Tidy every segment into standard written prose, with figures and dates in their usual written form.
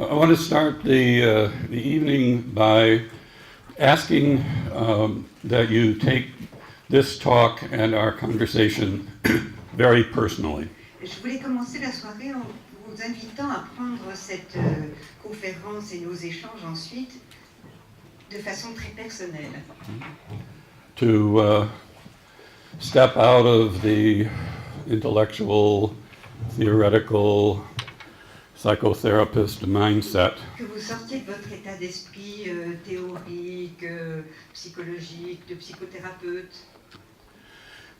I want to start the evening by asking that you take this talk and our conversation very personally. Je voulais commencer la soirée en vous invitant à prendre cette conférence et nos échanges ensuite de façon très personnelle. To step out of the intellectual, theoretical, psychotherapist mindset. Que vous sortiez de votre état d'esprit théorique, psychologique, de psychothérapeute.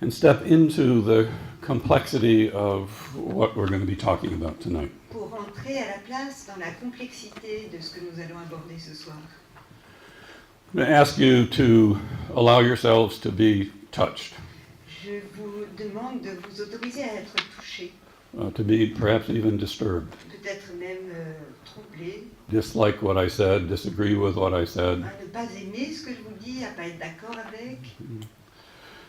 And step into the complexity of what we're going to be talking about tonight. Pour entrer à la place dans la complexité de ce que nous allons aborder ce soir. I'm going to ask you to allow yourselves to be touched. Je vous demande de vous autoriser à être touché. To be perhaps even disturbed. Peut-être même troublé. Dislike what I said, disagree with what I said. À ne pas aimer ce que je vous dis, à ne pas être d'accord avec.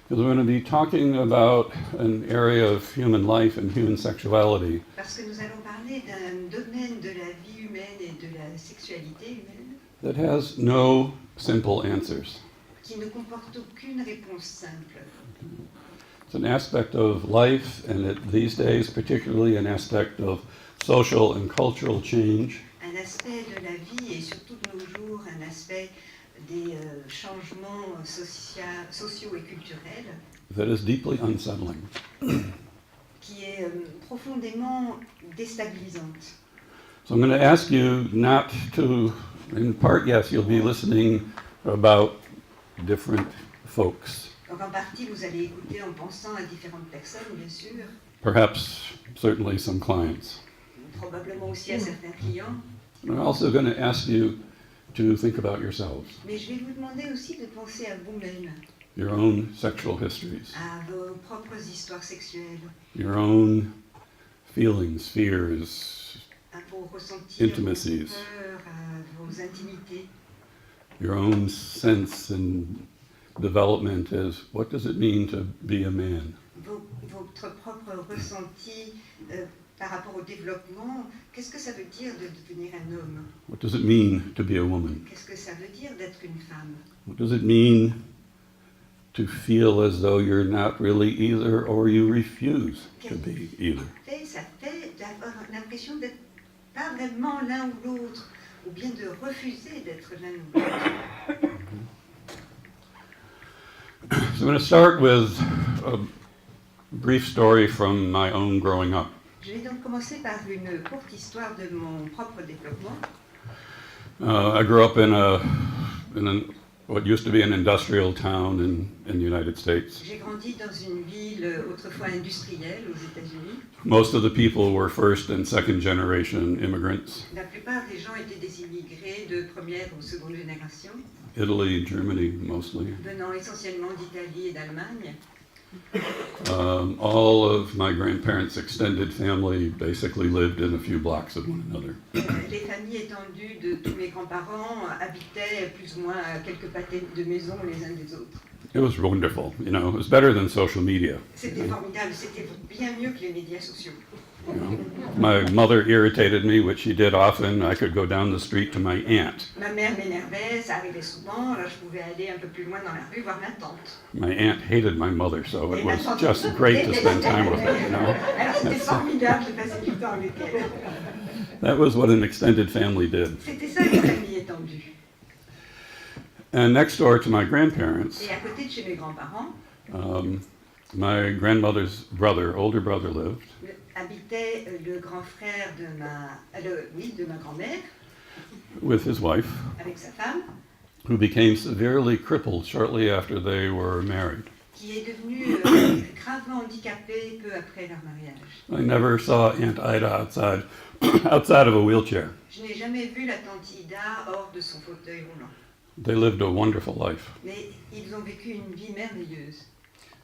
Because we're going to be talking about an area of human life and human sexuality. Parce que nous allons parler d'un domaine de la vie humaine et de la sexualité humaine. That has no simple answers. Qui ne comporte aucune réponse simple. It's an aspect of life, and these days, particularly an aspect of social and cultural change. Un aspect de la vie et surtout de nos jours, un aspect des changements sociaux et culturels. That is deeply unsettling. Qui est profondément déstabilisante. So I'm going to ask you not to, in part, yes, you'll be listening about different folks. Donc en partie, vous allez écouter en pensant à différentes personnes, bien sûr. Perhaps, certainly some clients. Probablement aussi à certains clients. I'm also going to ask you to think about yourselves. Mais je vais vous demander aussi de penser à vous-même. Your own sexual histories. À vos propres histoires sexuelles. Your own feelings, fears, à vos ressentis, intimacies. À vos peurs, à vos intimités. Your own sense and development as what does it mean to be a man? Votre propre ressenti par rapport au développement, qu'est-ce que ça veut dire de devenir un homme? What does it mean to be a woman? Qu'est-ce que ça veut dire d'être une femme? What does it mean to feel as though you're not really either or you refuse to be either? Ça fait d'avoir l'impression d'être pas vraiment l'un ou l'autre, ou bien de refuser d'être l'un ou l'autre. So I'm going to start with a brief story from my own growing up. Je vais donc commencer par une courte histoire de mon propre développement. I grew up in what used to be an industrial town in the United States. J'ai grandi dans une ville autrefois industrielle aux États-Unis. Most of the people were first and second generation immigrants. La plupart des gens étaient des immigrés de première ou seconde génération. Italy, Germany mostly. Venant essentiellement d'Italie et d'Allemagne. All of my grandparents' extended family basically lived in a few blocks of one another. Les familles étendues de tous mes grands-parents habitaient plus ou moins à quelques pâtés de maisons les uns des autres. It was wonderful, you know. It was better than social media. C'était formidable, c'était bien mieux que les médias sociaux. You know, my mother irritated me, which she did often. I could go down the street to my aunt. Ma mère m'énervait, ça arrivait souvent. Alors je pouvais aller un peu plus loin dans la rue voir ma tante. My aunt hated my mother, so it was just great to spend time with her, you know. Alors c'était formidable de passer du temps avec elle. That was what an extended family did. C'était ça une famille étendue. And next door to my grandparents, Et à côté de chez mes grands-parents, my grandmother's brother, older brother, lived. Habitait le grand frère de ma grand-mère, with his wife, avec sa femme, who became severely crippled shortly after they were married. Qui est devenu gravement handicapée peu après leur mariage. I never saw Aunt Ida outside of a wheelchair. Je n'ai jamais vu la tante Ida hors de son fauteuil roulant. They lived a wonderful life. Mais ils ont vécu une vie merveilleuse.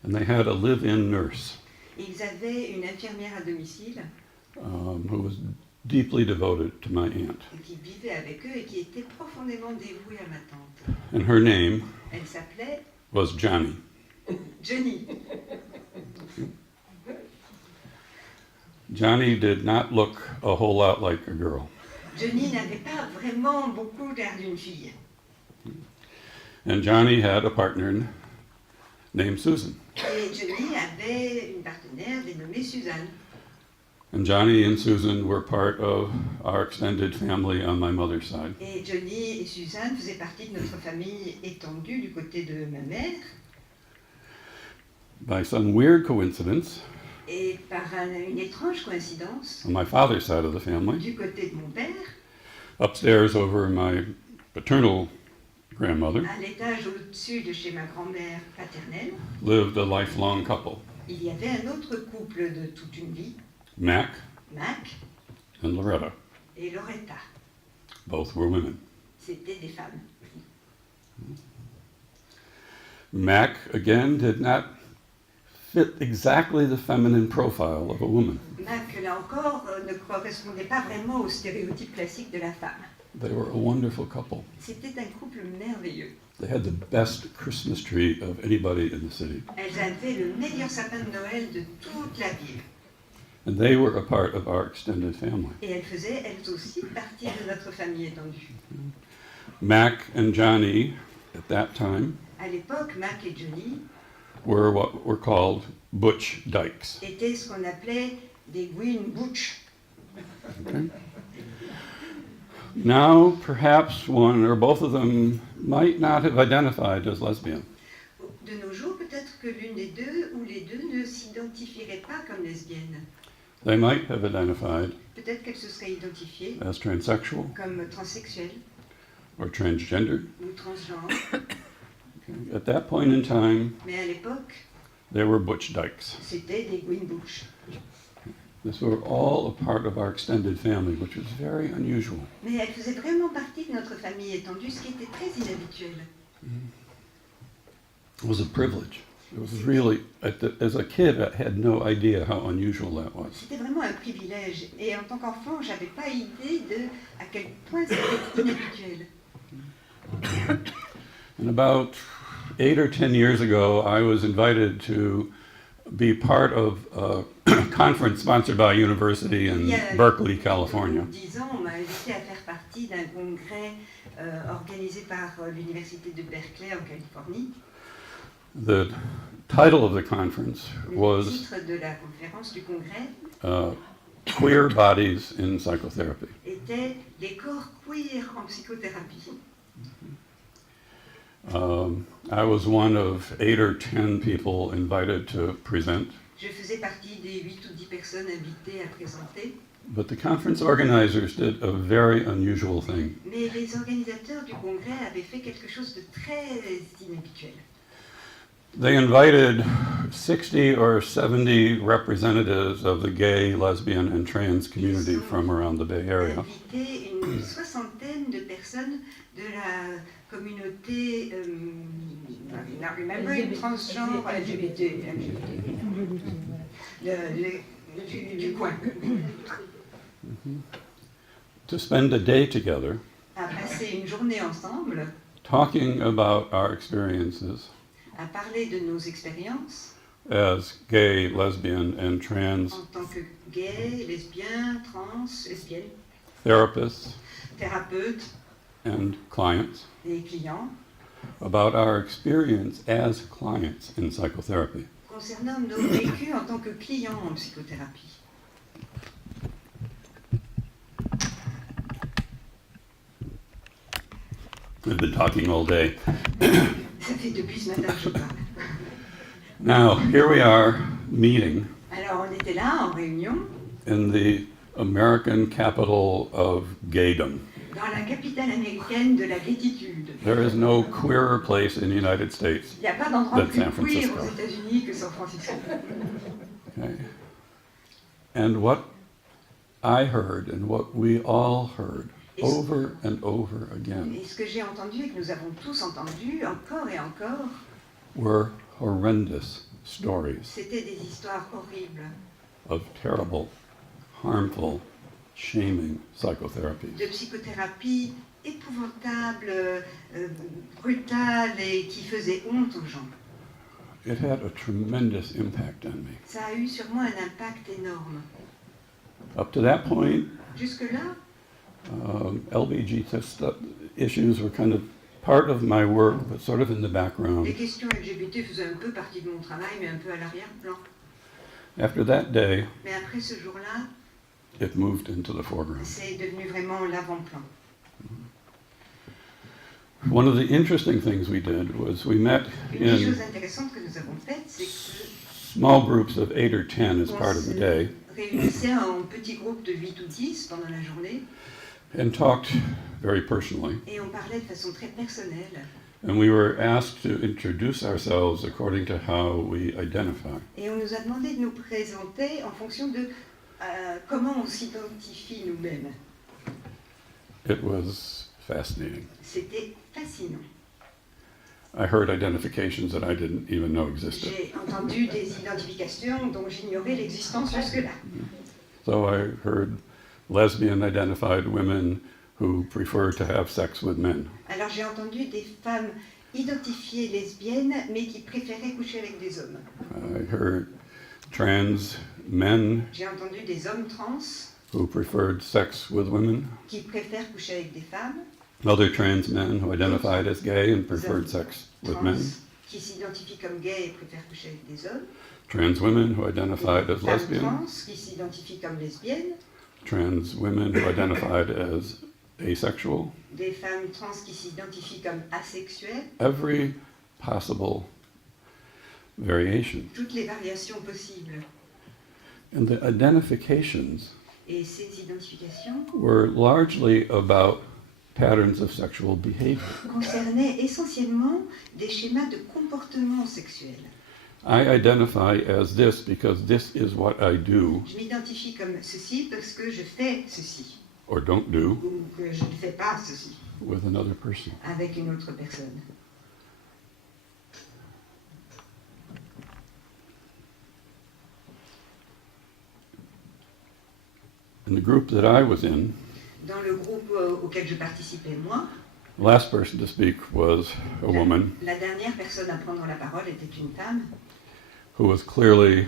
And they had a live-in nurse. Ils avaient une infirmière à domicile who was deeply devoted to my aunt. Qui vivait avec eux et qui était profondément dévouée à ma tante. And her name Elle s'appelait was Johnny. Johnny. Johnny did not look a whole lot like a girl. Johnny n'avait pas vraiment beaucoup l'air d'une fille. And Johnny had a partner named Susan. Et Johnny avait une partenaire dénommée Suzanne. And Johnny and Susan were part of our extended family on my mother's side. Et Johnny et Suzanne faisaient partie de notre famille étendue du côté de ma mère. By some weird coincidence, Et par une étrange coïncidence, on my father's side of the family, du côté de mon père, upstairs over my paternal grandmother, à l'étage au-dessus de chez ma grand-mère paternelle, lived a lifelong couple, il y avait un autre couple de toute une vie, Mac Mac and Loretta. et Loretta. Both were women. C'était des femmes. Mac, again, did not fit exactly the feminine profile of a woman. Mac, là encore, ne correspondait pas vraiment au stéréotype classique de la femme. They were a wonderful couple. C'était un couple merveilleux. They had the best Christmas tree of anybody in the city. Elles avaient le meilleur sapin de Noël de toute la ville. And they were a part of our extended family. Et elles faisaient, elles aussi, partie de notre famille étendue. Mac and Johnny, at that time, À l'époque, Mac et Johnny were what were called butch dykes. étaient ce qu'on appelait des Green Butch. Okay? Now, perhaps one or both of them might not have identified as lesbian. De nos jours, peut-être que l'une des deux ou les deux ne s'identifieraient pas comme lesbiennes. They might have identified Peut-être qu'elles se seraient identifiées as transsexual comme transsexuelles or transgendered. ou transgenres. Okay? At that point in time, Mais à l'époque, they were butch dykes. c'était des Green Butch. This were all a part of our extended family, which was very unusual. Mais elles faisaient vraiment partie de notre famille étendue, ce qui était très inhabituel. It was a privilege. It was really, as a kid, I had no idea how unusual that was. C'était vraiment un privilège. Et en tant qu'enfant, j'avais pas idée de à quel point c'était inhabituel. And about 8 or 10 years ago, I was invited to be part of a conference sponsored by a university in Berkeley, California. 10 ans, on m'a invité à faire partie d'un congrès organisé par l'université de Berkeley en Californie. The title of the conference Le was titre de la conférence du congrès Queer Bodies in Psychotherapy. était Les corps queer en psychothérapie. I was one of 8 or 10 people invited to present, Je faisais partie des 8 ou 10 personnes invitées à présenter, but the conference organizers did a very unusual thing. mais les organisateurs du congrès avaient fait quelque chose de très inhabituel. They invited 60 or 70 representatives of the gay, lesbian, and trans community from around the Bay Area. Invité une soixantaine de personnes de la communauté transgenre LGBT, du coin, To spend a day together à passer une journée ensemble, talking about our experiences à parler de nos expériences as gay, lesbian, and trans en tant que gays, lesbiens, trans, lesbiennes, therapists thérapeutes and clients et clients, about our experience as clients in psychotherapy. concernant nos vécus en tant que clients en psychothérapie. I've been talking all day. Ça fait depuis ce matin que je parle. Now, here we are meeting Alors on était là en réunion in the American capital of gaydom. dans la capitale américaine de la gaititude. There is no queerer place in the United States. Il n'y a pas d'endroit That's plus San queer Francisco. aux États-Unis que San Francisco. Okay. And what I heard and what we all heard over and over again Et ce que j'ai entendu et que nous avons tous entendu encore et encore, were horrendous stories c'était des histoires horribles of terrible, harmful, shaming psychotherapy. de psychothérapie épouvantables, brutales et qui faisaient honte aux gens. It had a tremendous impact on me. Ça a eu sur moi un impact énorme. Up to that point, Jusque-là, LBGT issues were kind of part of my work, but sort of in the background. Les questions LGBT faisaient un peu partie de mon travail, mais un peu à l'arrière-plan. After that day, Mais après ce jour-là, it moved into the foreground. c'est devenu vraiment l'avant-plan. One of the interesting things we did was we met Une des in choses intéressantes que nous avons faites, c'est que small groups of 8 or 10 as part of the day réunissait en petits groupes de 8 ou 10 pendant la journée and talked very personally. et on parlait de façon très personnelle. And we were asked to introduce ourselves according to how we identify. Et on nous a demandé de nous présenter en fonction de comment on s'identifie nous-mêmes. It was fascinating. C'était fascinant. I heard identifications that I didn't even know existed. J'ai entendu des identifications dont j'ignorais l'existence jusque-là. So I heard lesbian identified women who prefer to have sex with men. Alors j'ai entendu des femmes identifiées lesbiennes mais qui préféraient coucher avec des hommes. I heard trans men J'ai entendu des hommes trans who preferred sex with women. qui préfèrent coucher avec des femmes, Other trans men who identified as gay and preferred sex with trans men. qui s'identifient comme gays et préfèrent coucher avec des hommes, Trans women who identified as femmes lesbian. trans qui s'identifient comme lesbiennes, Trans women who identified as asexual. des femmes trans qui s'identifient comme asexuelles, Every possible variation. toutes les variations possibles. And the identifications Et ces identifications were largely about patterns of sexual behavior. concernaient essentiellement des schémas de comportement sexuel. I identify as this because this is what I do Je m'identifie comme ceci parce que je fais ceci, or don't do ou que je ne fais pas ceci with another person. avec une autre personne. In the group that I was in, Dans le groupe auquel je participais, moi, the last person to speak was a woman la dernière personne à prendre la parole était une femme who was clearly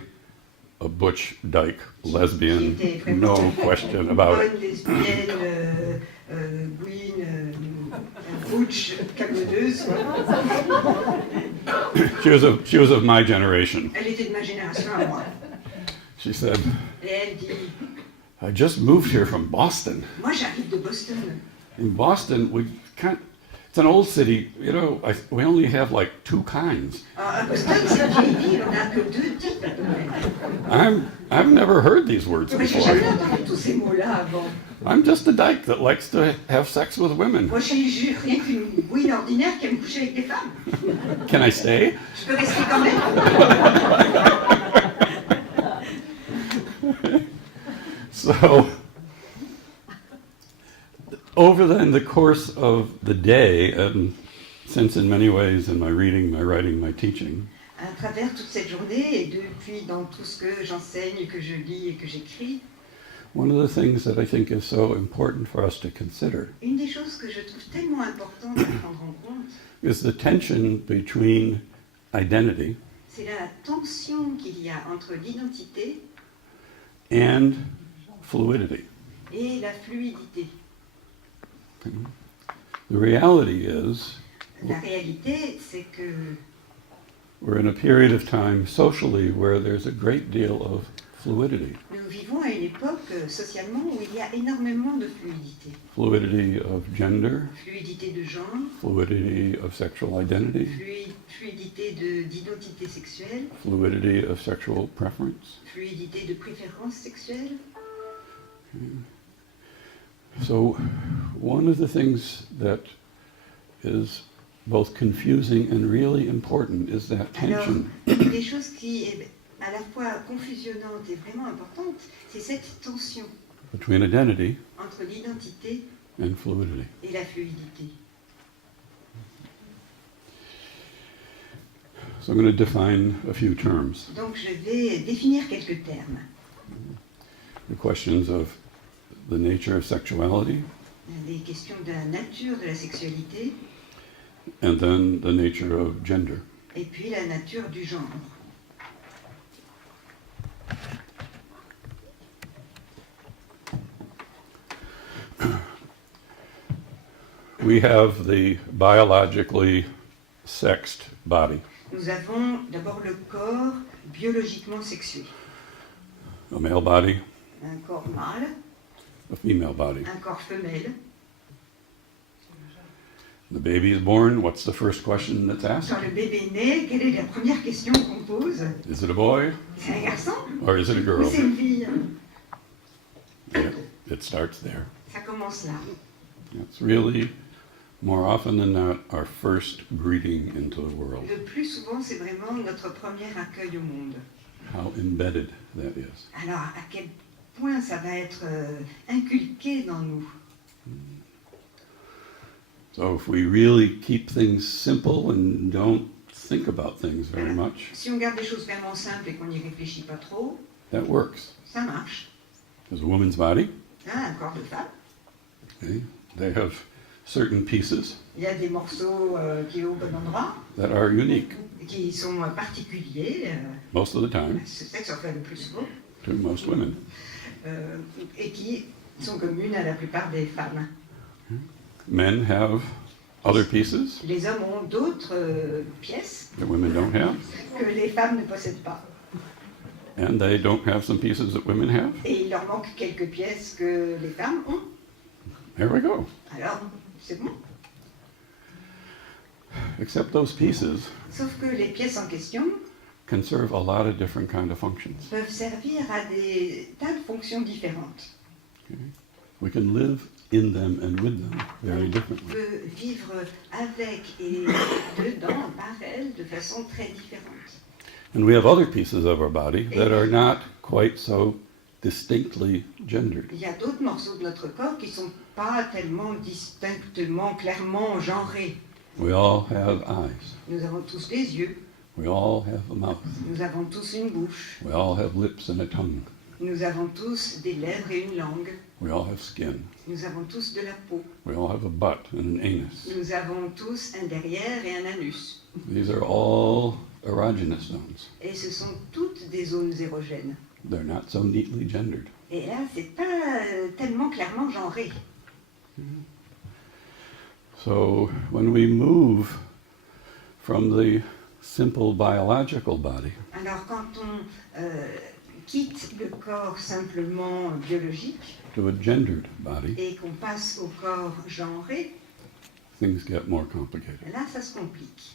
a butch dyke lesbian, no question about it. bonne lesbienne, Gwyn, butch, cameloneuse. She was of my generation. Elle était de ma génération à moi. She said, Et elle dit, I just moved here from Boston. moi j'arrive de Boston. In Boston, it's an old city, you know, we only have like 2 kinds. À Boston, c'est une vieille ville, on n'a que 2 types à peu près. I've never heard these words Moi, j'ai before. jamais entendu tous ces mots-là avant. I'm just a dyke that likes to have sex with women. Moi, je suis rien qu'une bouine ordinaire qui aime coucher avec des femmes. Can I stay? Je peux rester quand même. So, over then the course of the day, and since in many ways in my reading, my writing, my teaching, À travers toute cette journée et depuis dans tout ce que j'enseigne, que je lis et que j'écris, one of the things that I think is so important for us to consider une des choses que je trouve tellement importante à prendre en compte, is the tension between identity c'est la tension qu'il y a entre l'identité and fluidity. et la fluidité. The reality is La réalité, c'est que we're in a period of time socially where there's a great deal of fluidity. nous vivons à une époque socialement où il y a énormément de fluidité. Fluidity of gender, Fluidité de genre, fluidity of sexual identity, fluidité d'identité sexuelle, fluidity of sexual preference. fluidité de préférence sexuelle. So one of the things that is both confusing and really important is that Alors, tension une des choses qui est à la fois confusionnante et vraiment importante, c'est cette tension between identity entre l'identité and fluidity. et la fluidité. So I'm going to define a few terms. Donc je vais définir quelques termes. The questions of the nature of sexuality, Les questions de la nature de la sexualité and then the nature of gender. et puis la nature du genre. We have the biologically sexed body, Nous avons d'abord le corps biologiquement sexué. a male body, Un corps mâle, a female body. un corps femelle. The baby is born. What's the first question that's asked? Quand le bébé naît, quelle est la première question qu'on pose? Is it a boy C'est un garçon or is it a ou girl? c'est une fille? It starts there. Ça commence là. It's really, more often than not, our first greeting into the world. Le plus souvent, c'est vraiment notre premier accueil au monde. How embedded that is. Alors, à quel point ça va être inculqué dans nous? So if we really keep things simple and don't think about things very much, Si on garde les choses vraiment simples et qu'on n'y réfléchit pas trop, that works. ça marche. There's a woman's body. Hein, un corps de femme. Okay? They have certain pieces Il y a des morceaux qui vont au bon endroit, that are unique qui sont particuliers, most of the time c'est ça que ça fait le plus souvent, to most women. Et qui sont communes à la plupart des femmes. Men have other pieces Les hommes ont d'autres pièces that women don't have, que les femmes ne possèdent pas. and they don't have some pieces that women have. Et il leur manque quelques pièces que les femmes ont. There we go. Alors, c'est bon. Except those pieces Sauf que les pièces en question can serve a lot of different kind of functions. peuvent servir à des tas de fonctions différentes. Okay? We can live in them and with them very On differently. peut vivre avec et dedans, par elles, de façon très différente. And we have other pieces of our body that are not quite so distinctly gendered. Il y a d'autres morceaux de notre corps qui ne sont pas tellement distinctement, clairement genrés. We all have eyes. Nous avons tous des yeux, We all have a mouth. nous avons tous une bouche, We all have lips and a tongue. nous avons tous des lèvres et une langue, We all have skin. nous avons tous de la peau, We all have a butt and an anus. nous avons tous un derrière et un anus. These are all erogenous zones. Et ce sont toutes des zones érogènes. They're not so neatly gendered. Et là, c'est pas tellement clairement genré. So when we move from the simple biological body Alors quand on quitte le corps simplement biologique to a gendered body, et qu'on passe au corps genré, things get more complicated. là, ça se complique.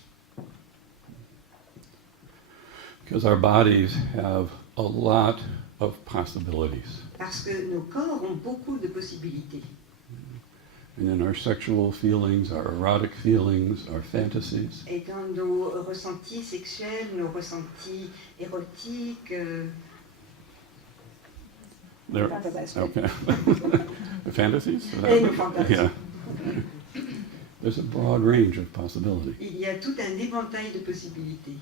Because our bodies have a lot of possibilities. Parce que nos corps ont beaucoup de possibilités. And in our sexual feelings, our erotic feelings, our fantasies, Et dans nos ressentis sexuels, nos ressentis érotiques, there, okay. The fantasies? et nos fantasmes, Yeah. There's a broad range of possibility. il y a tout un éventail de possibilités.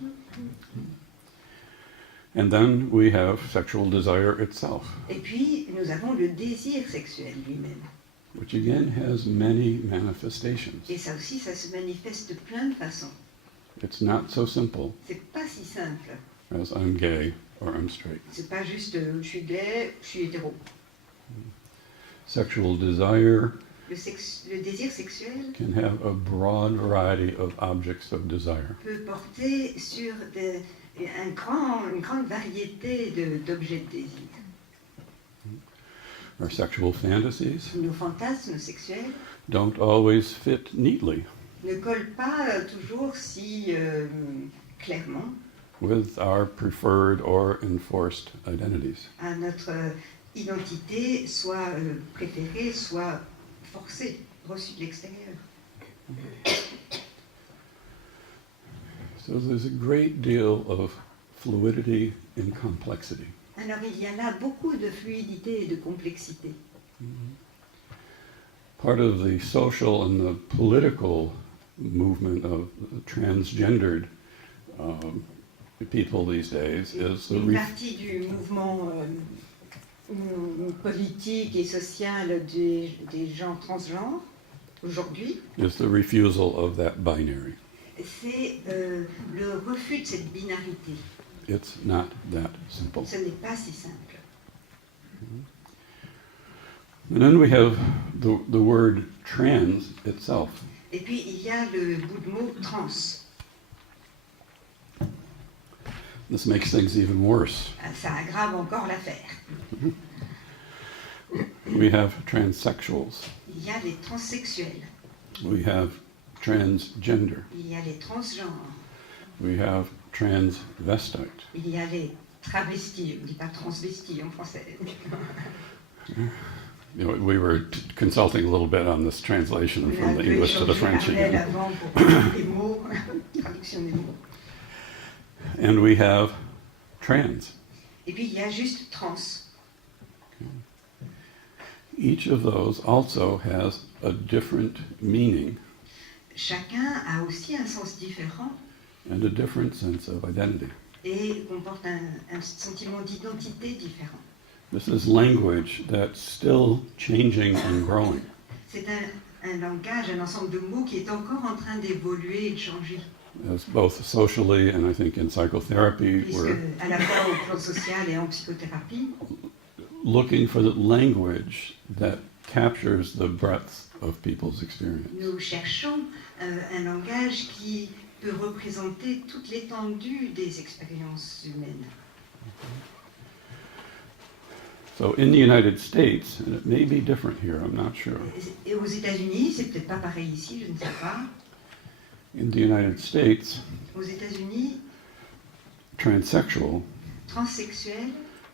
And then we have sexual desire itself, Et puis, nous avons le désir sexuel lui-même. which again has many manifestations. Et ça aussi, ça se manifeste de plein de façons. It's not so simple C'est pas si simple. as I'm gay or I'm straight. C'est pas juste je suis gay, je suis hétéro. Sexual desire Le désir sexuel can have a broad variety of objects of desire. peut porter sur une grande variété d'objets de désir. Our sexual fantasies Nos fantasmes sexuels don't always fit neatly ne collent pas toujours si clairement with our preferred or enforced identities. à notre identité, soit préférée, soit forcée, reçue de l'extérieur. So there's a great deal of fluidity and complexity. Alors il y a là beaucoup de fluidité et de complexité. Part of the social and the political movement of transgendered people these days is the Une partie du mouvement politique et social des gens transgenres aujourd'hui, refusal of that binary. c'est le refus de cette binarité. It's not that simple. Ce n'est pas si simple. And then we have the word trans itself. Et puis il y a le bout de mot trans. This makes things even worse. Ça aggrave encore l'affaire. We have transsexuals. Il y a les transsexuels. We have transgender. Il y a les transgenres. We have transvestite. Il y a les travestis. On ne dit pas transvestis en français. You know, we were consulting a little bit on this translation from the English to the French again. Avant pour les mots, traduction des mots. And we have trans. Et puis il y a juste trans. Each of those also has a different meaning Chacun a aussi un sens différent and a different sense of identity. et comporte un sentiment d'identité différent. This is language that's still changing and growing. C'est un langage, un ensemble de mots qui est encore en train d'évoluer et de changer. As both socially and I think in psychotherapy, Puisque we're à la fois au plan social et en psychothérapie, looking for the language that captures the breadth of people's experience. nous cherchons un langage qui peut représenter toute l'étendue des expériences humaines. So in the United States, and it may be different here, I'm not sure. Et aux États-Unis, c'est peut-être pas pareil ici, je ne sais pas. In the United States, Aux États-Unis, transsexual transsexuel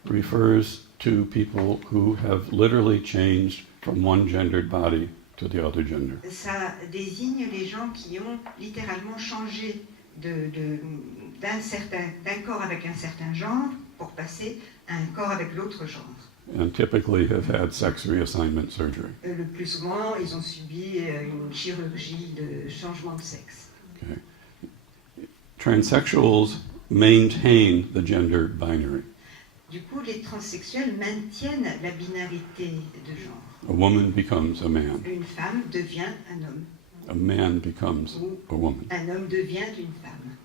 refers to people who have literally changed from one gendered body to the other gender. ça désigne les gens qui ont littéralement changé d'un corps avec un certain genre pour passer à un corps avec l'autre genre. And typically have had sex reassignment surgery. Le plus souvent, ils ont subi une chirurgie de changement de sexe. Okay. Transsexuals maintain the gender binary. Du coup, les transsexuels maintiennent la binarité de genre. A woman becomes a man. Une femme devient un homme. A man becomes a woman. Un homme devient une femme.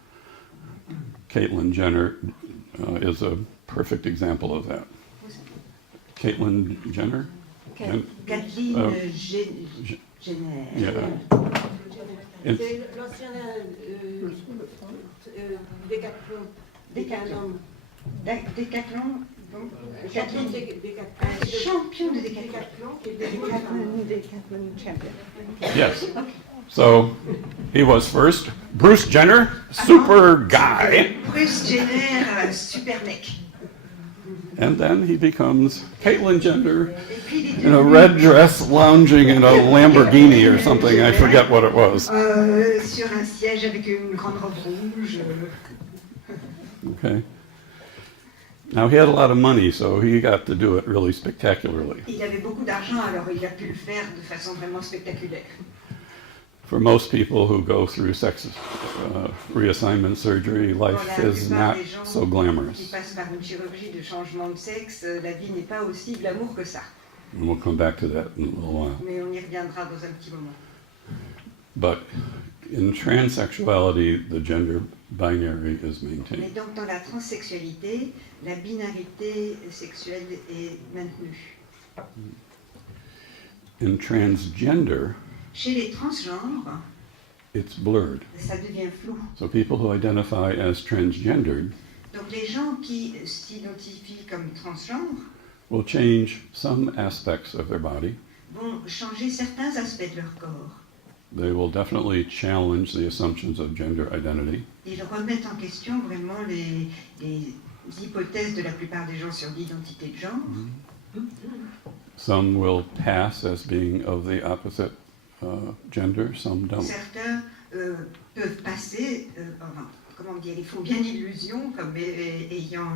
Caitlyn Jenner is a perfect example of that. Caitlyn Jenner? Kathleen Jenner. Yeah. C'est l'ancien Décathlon. Décathlon. Décathlon. Champion Kathleen. de Décathlon. Champion de décathlon. Décathlon qui est Décathlon champion. Yes. So he was first Bruce Jenner, super guy, Bruce Jenner, super mec. and then he becomes Caitlyn Jenner Et puis il est in a devenu, red dress lounging in a Lamborghini or something. I forget what it was. sur un siège avec une grande robe rouge. Okay. Now he had a lot of money, so he got to do it really spectacularly. Il avait beaucoup d'argent, alors il a pu le faire de façon vraiment spectaculaire. For most people who go through sex reassignment surgery, life Pour la is plupart not des gens so qui glamorous. passent par une chirurgie de changement de sexe, la vie n'est pas aussi glamour que ça. And we'll come back to that in a little while. Mais on y reviendra dans un petit moment. But in transsexuality, the gender binary is maintained. Mais donc dans la transsexualité, la binarité sexuelle est maintenue. In transgender, Chez les transgenres, it's blurred. ça devient flou. So people who identify as transgendered Donc les gens qui s'identifient comme transgenres will change some aspects of their body. vont changer certains aspects de leur corps. They will definitely challenge the assumptions of gender identity. Ils remettent en question vraiment les hypothèses de la plupart des gens sur l'identité de genre. Some will pass as being of the opposite gender, some don't. Certains peuvent passer, comment dire, ils font bien illusion comme ayant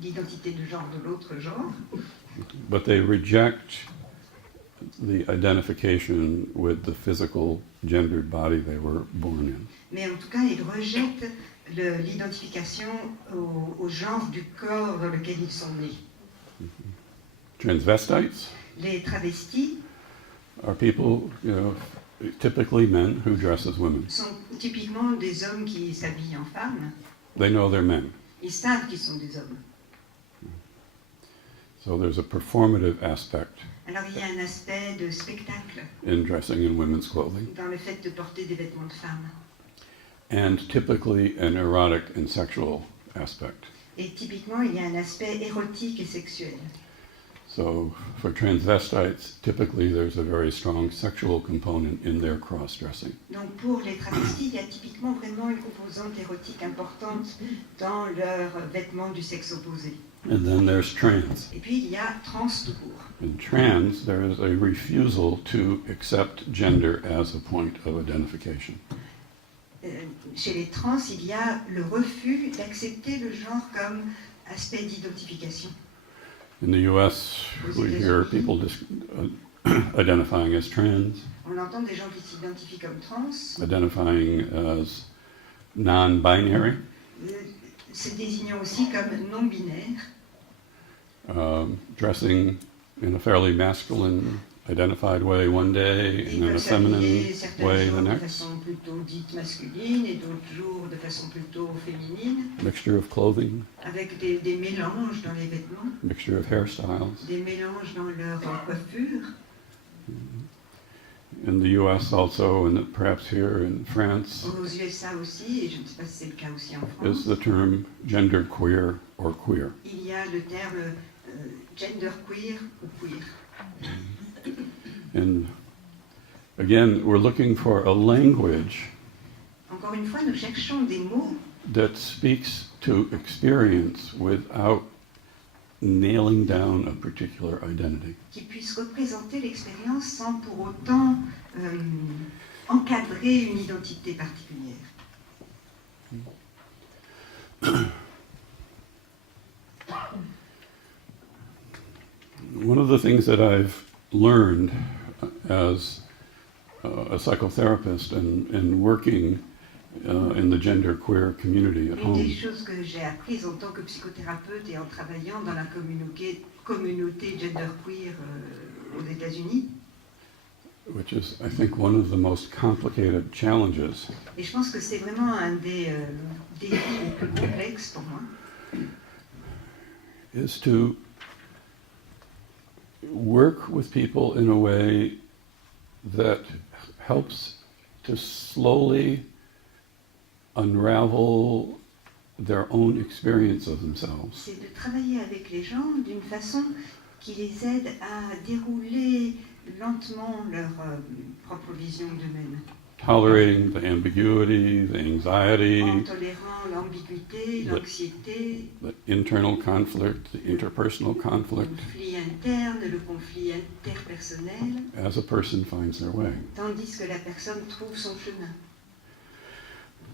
l'identité de genre de l'autre genre, But they reject the identification with the physical gendered body they were born in. mais en tout cas ils rejettent l'identification au genre du corps dans lequel ils sont nés. Transvestites Les travestis are people, typically men who dress as women. sont typiquement des hommes qui s'habillent en femmes. They know they're men. Ils savent qu'ils sont des hommes. So there's a performative aspect Alors il y a un aspect de spectacle in dressing in women's clothing, dans le fait de porter des vêtements de femme. and typically an erotic and sexual aspect. Et typiquement, il y a un aspect érotique et sexuel. So for transvestites, typically there's a very strong sexual component in their cross-dressing. Donc pour les travestis, il y a typiquement vraiment une composante érotique importante dans leurs vêtements du sexe opposé. And then there's trans. Et puis il y a trans tout court. In trans, there is a refusal to accept gender as a point of identification. Chez les trans, il y a le refus d'accepter le genre comme aspect d'identification. In the US, we hear people identifying as trans, On entend des gens qui s'identifient comme trans, identifying as non-binary, se désignant aussi comme non-binaires, dressing in a fairly masculine, identified way one day, et and then a peuvent s'habiller feminine certains way the jours de next. façon plutôt dite masculine et d'autres jours de façon plutôt féminine, Mixture of clothing, avec des mélanges dans les vêtements, mixture of hairstyles. des mélanges dans leur coiffure. In the US also, and perhaps here in France, Aux USA aussi, et je ne sais pas si c'est le cas aussi en is France, the term genderqueer or queer. il y a le terme genderqueer ou queer. And again, we're looking for a language Encore une fois, nous cherchons des mots that speaks to experience without nailing down a particular identity. qui puissent représenter l'expérience sans pour autant encadrer une identité particulière. One of the things that I've learned as a psychotherapist and working in the genderqueer community at Une des home choses que j'ai apprises en tant que psychothérapeute et en travaillant dans la communauté genderqueer aux États-Unis, which is, I think, one of the most complicated challenges, et je pense que c'est vraiment un des défis les plus complexes pour moi, is to work with people in a way that helps to slowly unravel their own experience of themselves. c'est de travailler avec les gens d'une façon qui les aide à dérouler lentement leur propre vision d'eux-mêmes, Tolerating the ambiguity, the anxiety, en tolérant l'ambiguïté, l'anxiété, the internal conflict, the interpersonal le conflict, conflit interne, le conflit interpersonnel, as a person finds their way. tandis que la personne trouve son chemin.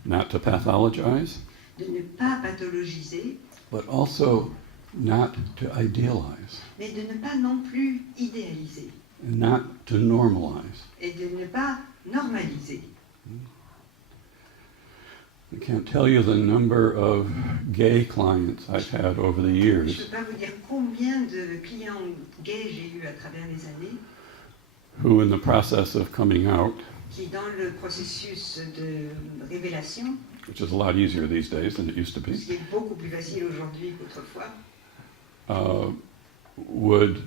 Not to pathologize, De ne pas pathologiser, but also not to idealize, mais de ne pas non plus idéaliser and not to normalize. et de ne pas normaliser. I can't tell you the number of gay clients I've had over the Je ne years peux pas vous dire combien de clients gays j'ai eu à travers les années who, in the process of coming out, qui, dans le processus de révélation, which is a lot easier these days than it used to ce be, qui est beaucoup plus facile aujourd'hui qu'autrefois, would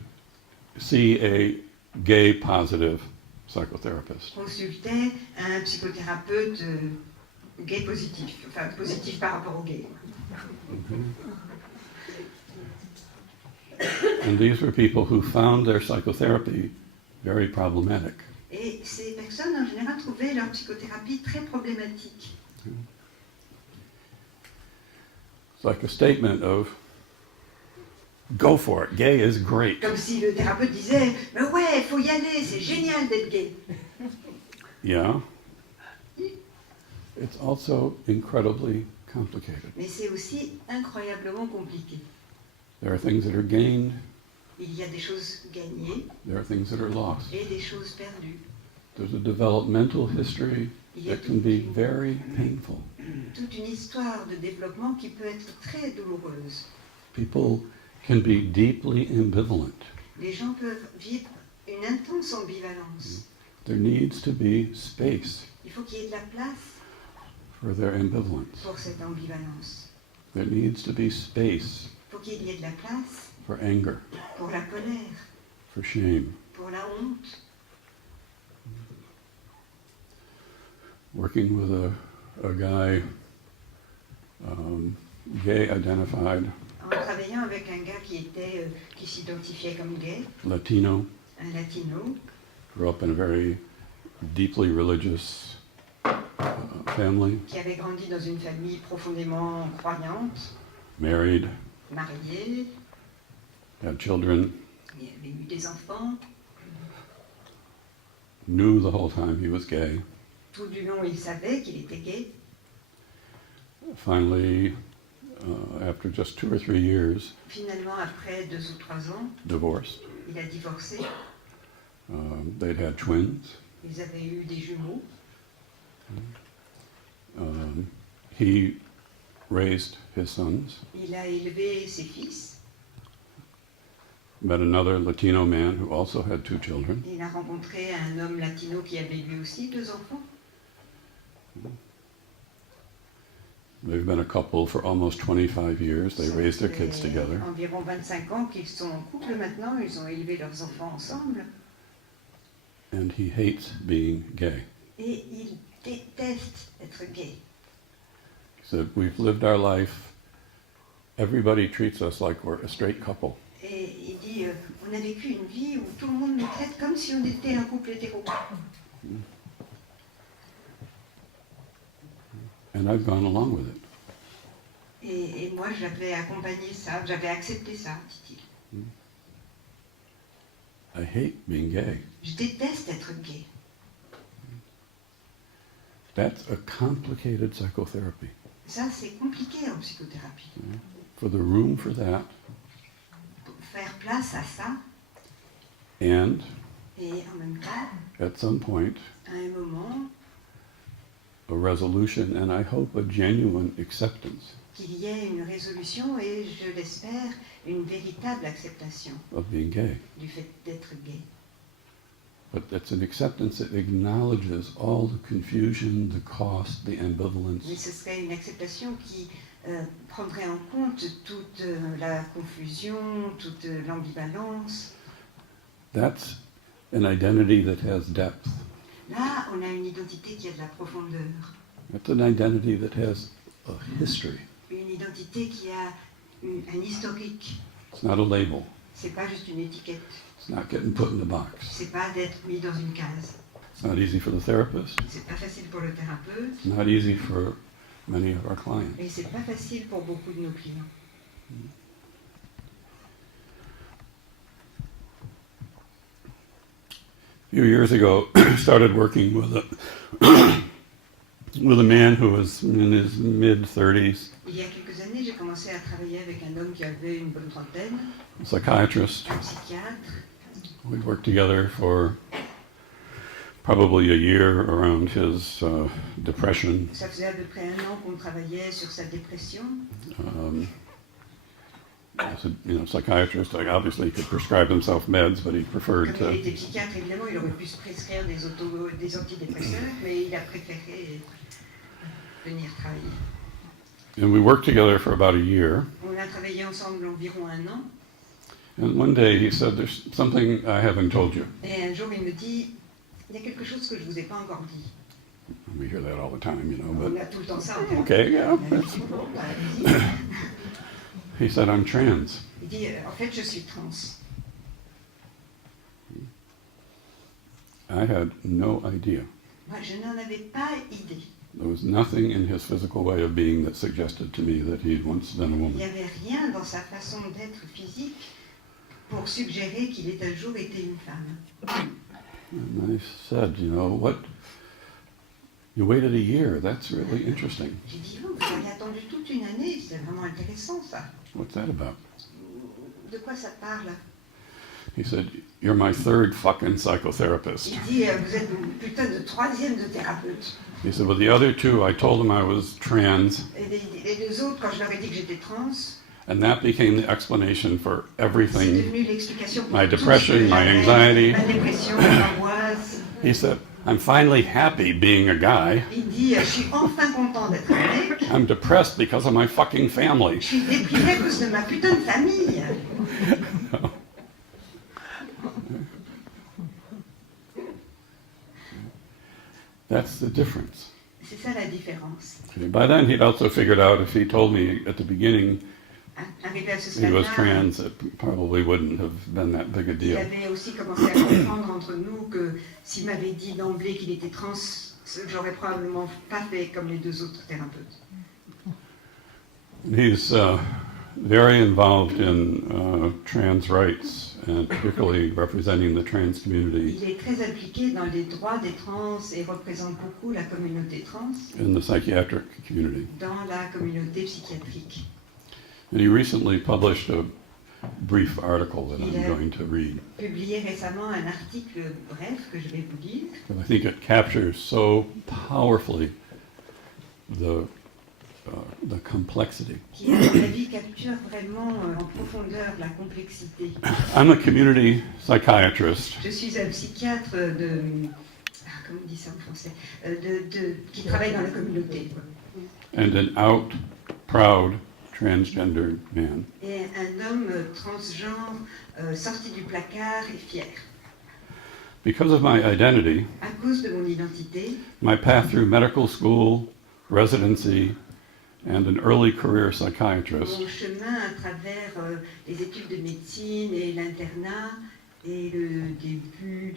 see a gay positive psychotherapist. consultaient un psychothérapeute gay positif, enfin positif par rapport au gay. And these were people who found their psychotherapy very problematic. Et ces personnes, en général, trouvaient leur psychothérapie très problématique. It's like a statement of, go for it, gay is great. Comme si le thérapeute disait « Mais ouais, il faut y aller, c'est génial d'être gay ». Yeah. It's also incredibly complicated. Mais c'est aussi incroyablement compliqué. There are things that are gained, Il y a des choses gagnées there are things that are lost. et des choses perdues. There's a developmental history Il y a that can be very painful. toute une histoire de développement qui peut être très douloureuse. People can be deeply ambivalent. Les gens peuvent vivre une intense ambivalence. There needs to be space Il faut qu'il y ait de la place for their ambivalence. pour cette ambivalence. There needs to be space Il faut qu'il y ait de la place for anger, pour la colère, for shame. pour la honte. Working with a guy gay identified, En travaillant avec un gars qui s'identifiait comme gay, Latino, un latino, grew up in a very deeply religious family, qui avait grandi dans une famille profondément croyante, married, marié, had children, il avait eu des enfants. knew the whole time he was gay. Tout du long, il savait qu'il était gay. Finally, after just 2 or 3 years, Finalement, après 2 ou 3 ans, divorced. il a divorcé. They'd had twins. Ils avaient eu des jumeaux. He raised his sons, Il a élevé ses fils. met another Latino man who also had 2 children. Il a rencontré un homme latino qui avait lui aussi 2 enfants. They've been a couple for almost 25 years. They raised their kids Ça fait together. environ 25 ans qu'ils sont en couple maintenant. Ils ont élevé leurs enfants ensemble. And he hates being gay. Et il déteste être gay. He said, we've lived our life. Everybody treats us like we're a straight couple. Et il dit, on a vécu une vie où tout le monde nous traite comme si on était un couple hétéro. And I've gone along with it. Et moi, j'avais accompagné ça, j'avais accepté ça, dit-il. I hate being gay. Je déteste être gay. That's a complicated psychotherapy. Ça, c'est compliqué en psychothérapie. For the room for that, Pour faire place à ça, and et en même temps, at some point, à un moment, a resolution and I hope a genuine acceptance qu'il y ait une résolution et, je l'espère, une véritable acceptation of being gay. du fait d'être gay. But it's an acceptance that acknowledges all the confusion, the cost, the Mais ambivalence, ce serait une acceptation qui prendrait en compte toute la confusion, toute l'ambivalence. that's an identity that has depth. Là, on a une identité qui a de la profondeur, That's an identity that has a history. une identité qui a un historique. It's not a label. C'est pas juste une étiquette, It's not getting put in a box. c'est pas d'être mis dans une case. It's not easy for the therapist. C'est pas facile pour le thérapeute It's not easy for many of our clients. et c'est pas facile pour beaucoup de nos clients. A few years ago, I started working with a man who was in his mid-30s, Il y a quelques années, j'ai commencé à travailler avec un homme qui avait une bonne trentaine, a psychiatrist. un psychiatre. We worked together for probably a year around his depression. Ça faisait à peu près 1 an qu'on travaillait sur sa dépression. As a psychiatrist, obviously he could prescribe himself meds, but he preferred Comme il to était psychiatre, évidemment, il aurait pu se prescrire des antidépresseurs, mais il a préféré venir travailler. and we worked together for about a year. On a travaillé ensemble environ 1 an, And one day he said, there's something I haven't told you. et un jour il me dit, il y a quelque chose que je ne vous ai pas encore dit. We hear that all the time, you know, On but a tout le temps ça en tête. okay, yeah. Merci, bon, bah, allez-y. He said, I'm trans. Il dit, en fait, je suis trans. I had no idea. Moi, je n'en avais pas idée. There was nothing in his physical way of being that suggested to me that he'd once been a Il n'y woman. avait rien dans sa façon d'être physique pour suggérer qu'il ait un jour été une femme. And I said, you know, what? You waited a year. That's really interesting. J'ai dit, oh, vous avez attendu toute une année, c'est vraiment intéressant ça. What's that about? De quoi ça parle? He said, you're my third fucking psychotherapist. Il dit, vous êtes une putain de 3e de thérapeute. He said, well, the other 2, I told them I was trans, Et les 2 autres, quand je leur ai dit que j'étais trans, and that became the explanation for c'est everything. devenu l'explication pour My tout ce depression, que my j'avais, anxiety. ma dépression, l'angoisse. He said, I'm finally happy being a guy. Il dit, je suis enfin content d'être un mec. I'm depressed because of my fucking family. Je suis déprimé à cause de ma putain de famille. That's the difference. C'est ça la différence. Okay, by then, he'd also figured out if he told me at the beginning Arrivé à ce he was stade-là, trans, it probably wouldn't have been that big a il deal. avait aussi commencé à comprendre entre nous que s'il m'avait dit d'emblée qu'il était trans, j'aurais probablement pas fait comme les deux autres thérapeutes. He's very involved in trans rights, and particularly representing the trans community Il est très impliqué dans les droits des trans et représente beaucoup la communauté trans in the psychiatric community. dans la communauté psychiatrique. And he recently published a brief article that I'm going to read. Publié récemment un article bref que je vais vous lire, And I think it captures so powerfully the complexity. qui à mon avis capture vraiment en profondeur la complexité. I'm a community psychiatrist, Je suis un psychiatre comment on dit ça en français, qui travaille dans la communauté, and an out, proud transgender man. et un homme transgenre sorti du placard et fier. Because of my identity, À cause de mon identité, my path through medical school, residency, and an early career psychiatrist mon chemin à travers les études de médecine et l'internat et le début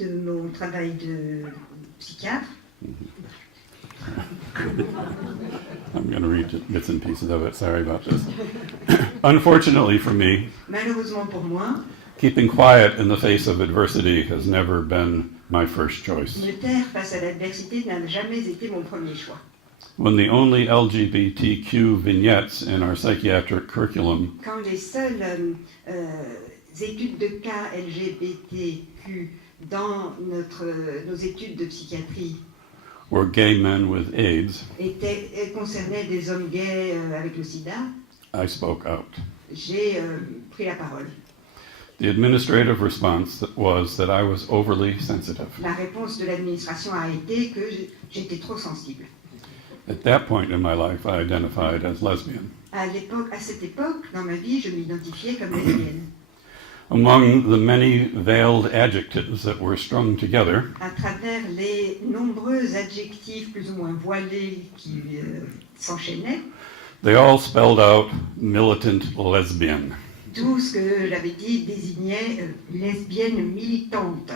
de mon travail de psychiatre. I'm going to read bits and pieces of it. Sorry about this. Unfortunately for me, Malheureusement pour moi, keeping quiet in the face of adversity has never been my first choice. me taire face à l'adversité n'a jamais été mon premier choix. When the only LGBTQ vignettes in our psychiatric curriculum Quand les seules études de cas LGBTQ dans nos études de psychiatrie were gay men with AIDS, concernaient des hommes gays avec le sida, I spoke out. j'ai pris la parole. The administrative response was that I was overly sensitive. La réponse de l'administration a été que j'étais trop sensible. At that point in my life, I identified as lesbian. À cette époque, dans ma vie, je m'identifiais comme lesbienne. Among the many veiled adjectives that were strung together, À travers les nombreux adjectifs plus ou moins voilés qui s'enchaînaient, they all spelled out militant lesbian. tout ce que j'avais dit désignait lesbienne militante.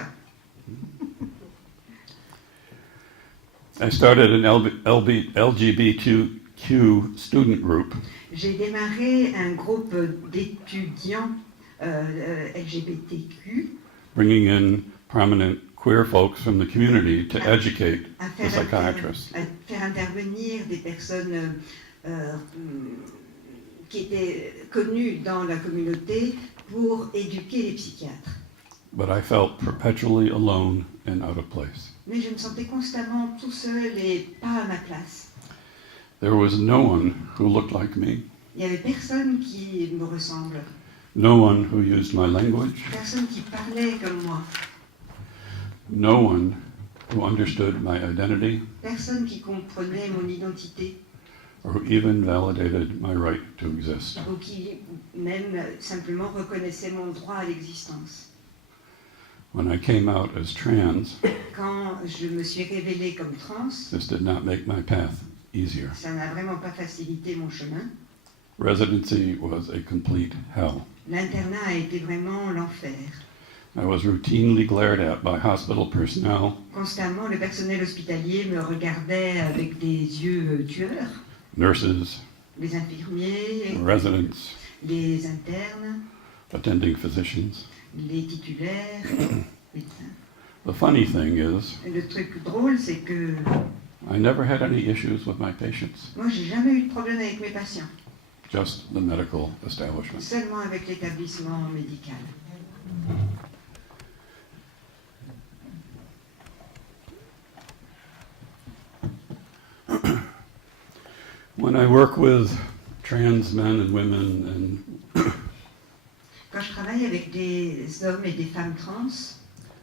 I started an LGBTQ student group J'ai démarré un groupe d'étudiants LGBTQ bringing in prominent queer folks from the community to educate à the psychiatrists. faire intervenir des personnes qui étaient connues dans la communauté pour éduquer les psychiatres. But I felt perpetually alone and out of place. Mais je me sentais constamment tout seul et pas à ma place. There was no one who looked like me, Il n'y avait personne qui me ressemble, no one who used my language, personne qui parlait comme moi, no one who understood my identity personne qui comprenait mon identité or who even validated my right to exist. ou qui même simplement reconnaissait mon droit à l'existence. When I came out as trans, Quand je me suis révélée comme trans, this did not make my path easier. ça n'a vraiment pas facilité mon chemin. Residency was a complete hell. L'internat a été vraiment l'enfer. I was routinely glared at by hospital personnel, Constamment, le personnel hospitalier me regardait avec des yeux tueurs. nurses, Les infirmiers, residents, les internes, attending physicians. les titulaires, médecins. The funny thing is, Le truc drôle, c'est que I never had any issues with my patients, moi, j'ai jamais eu de problème avec mes patients, just the medical establishment. seulement avec l'établissement médical. When I work with trans men and women and Quand je travaille avec des hommes et des femmes trans,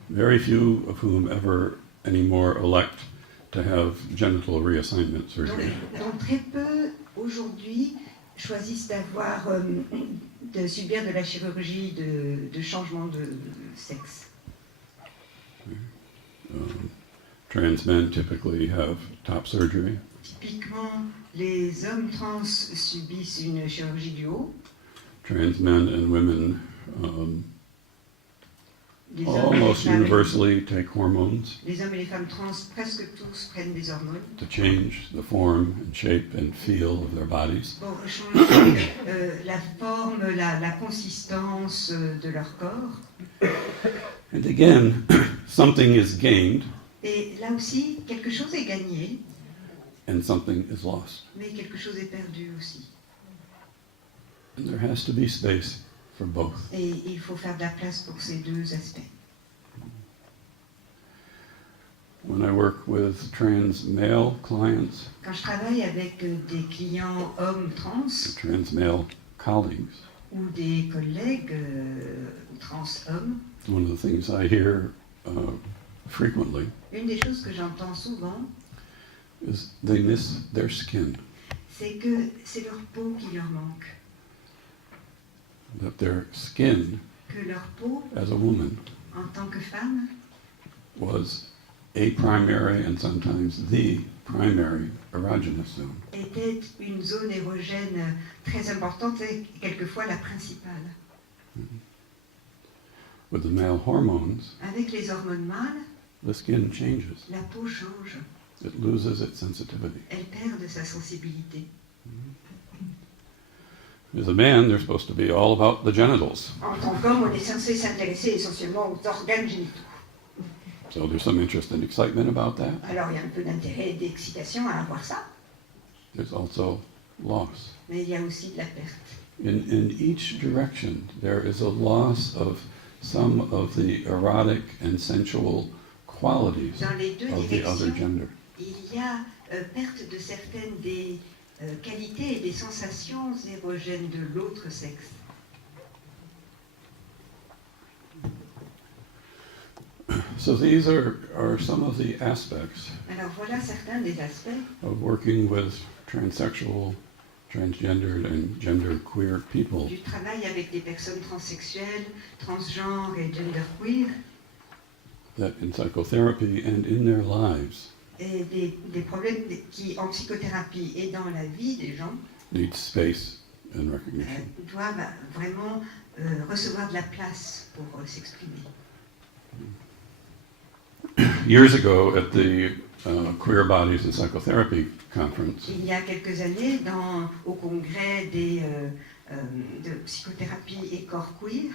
very few of whom ever anymore elect to have genital reassignment surgery. dont très peu aujourd'hui choisissent de subir de la chirurgie de changement de sexe. Trans men typically have top surgery. Typiquement, les hommes trans subissent une chirurgie du haut. Trans men and women Les hommes, almost et les femmes, universally take hormones les hommes et les femmes trans, presque tous prennent des hormones to change the form and shape and feel of their bodies. pour changer la forme, la consistance de leur corps. And again, something is gained Et là aussi, quelque chose est gagné, and something is lost. mais quelque chose est perdu aussi. And there has to be space for both. Et il faut faire de la place pour ces deux aspects. When I work with trans male clients, Quand je travaille avec des clients hommes trans trans male colleagues, ou des collègues trans hommes, one of the things I hear frequently une des choses que j'entends souvent, is they miss their skin, c'est que c'est leur peau qui leur manque. that their skin Que leur peau, as a woman en tant que femme, was a primary and sometimes the primary erogenous zone. était une zone érogène très importante et quelquefois la principale. With the male hormones, Avec les hormones mâles, the skin changes. la peau change, It loses its sensitivity. elle perd de sa sensibilité. As a man, they're supposed to be all about the genitals. En tant qu'homme, on est censé s'intéresser essentiellement aux organes génitaux. So there's some interest and excitement about that. Alors il y a un peu d'intérêt et d'excitation à avoir ça, There's also loss. mais il y a aussi de la perte. In each direction, there is a loss of some of the erotic and sensual qualities Dans les deux of the other directions, gender. il y a perte de certaines des qualités et des sensations érogènes de l'autre sexe. So these are some of the aspects Alors voilà certains des aspects of working with transsexual, transgendered, and genderqueer people. du travail avec des personnes transsexuelles, transgenres et genderqueer, That in psychotherapy and in their lives et des problèmes qui, en psychothérapie et dans la vie des gens, need space and recognition. doivent vraiment recevoir de la place pour s'exprimer. Years ago at the Queer Bodies in Psychotherapy conference, Il y a quelques années, au congrès de psychothérapie et corps queer,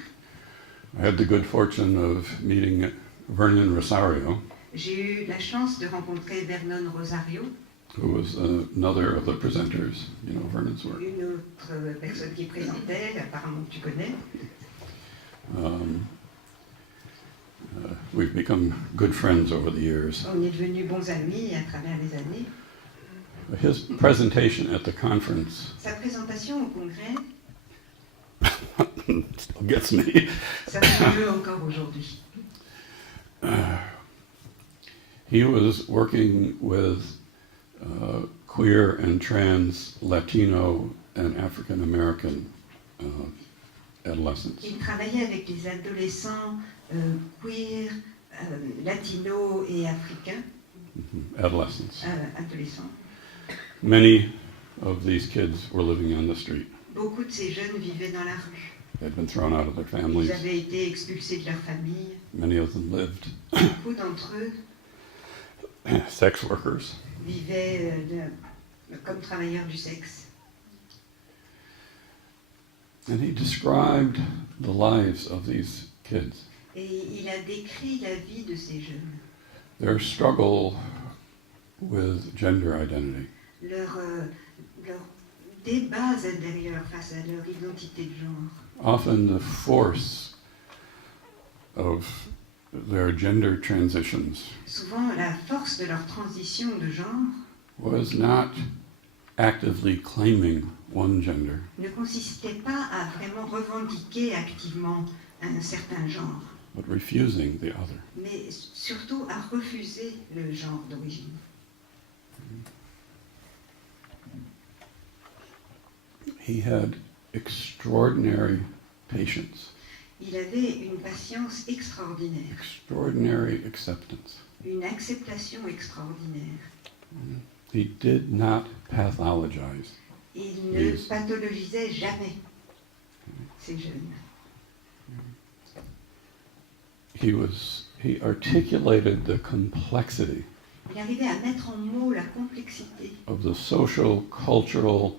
I had the good fortune of meeting Vernon Rosario, j'ai eu la chance de rencontrer Vernon Rosario, who was another of the presenters. You know Vernon's work. une autre personne qui présentait, apparemment que tu connais. We've become good friends over the years. On est devenus bons amis à travers les années. His presentation at the conference Sa présentation au congrès, still gets me. ça me meut encore aujourd'hui. He was working with queer and trans Latino and African American adolescents. Il travaillait avec les adolescents queer, latinos et africains, Adolescents. adolescents. Many of these kids were living on the street. Beaucoup de ces jeunes vivaient dans la rue. They'd been thrown out of their families. Ils avaient été expulsés de leur famille. Many of them lived. Beaucoup d'entre eux Sex workers. vivaient comme travailleurs du sexe. And he described the lives of these kids, Et il a décrit la vie de ces jeunes, their struggle with gender identity, leurs débats intérieurs face à leur identité de genre. often the force of their gender transitions Souvent, la force de leur transition de genre was not actively claiming one gender, ne consistait pas à vraiment revendiquer activement un certain genre, but refusing the other. mais surtout à refuser le genre d'origine. He had extraordinary patience, Il avait une patience extraordinaire extraordinary acceptance, une acceptation extraordinaire. He did not pathologize. Il ne Yes. pathologisait jamais ces jeunes. He articulated the complexity Il arrivait à mettre en mots la complexité of the social, cultural,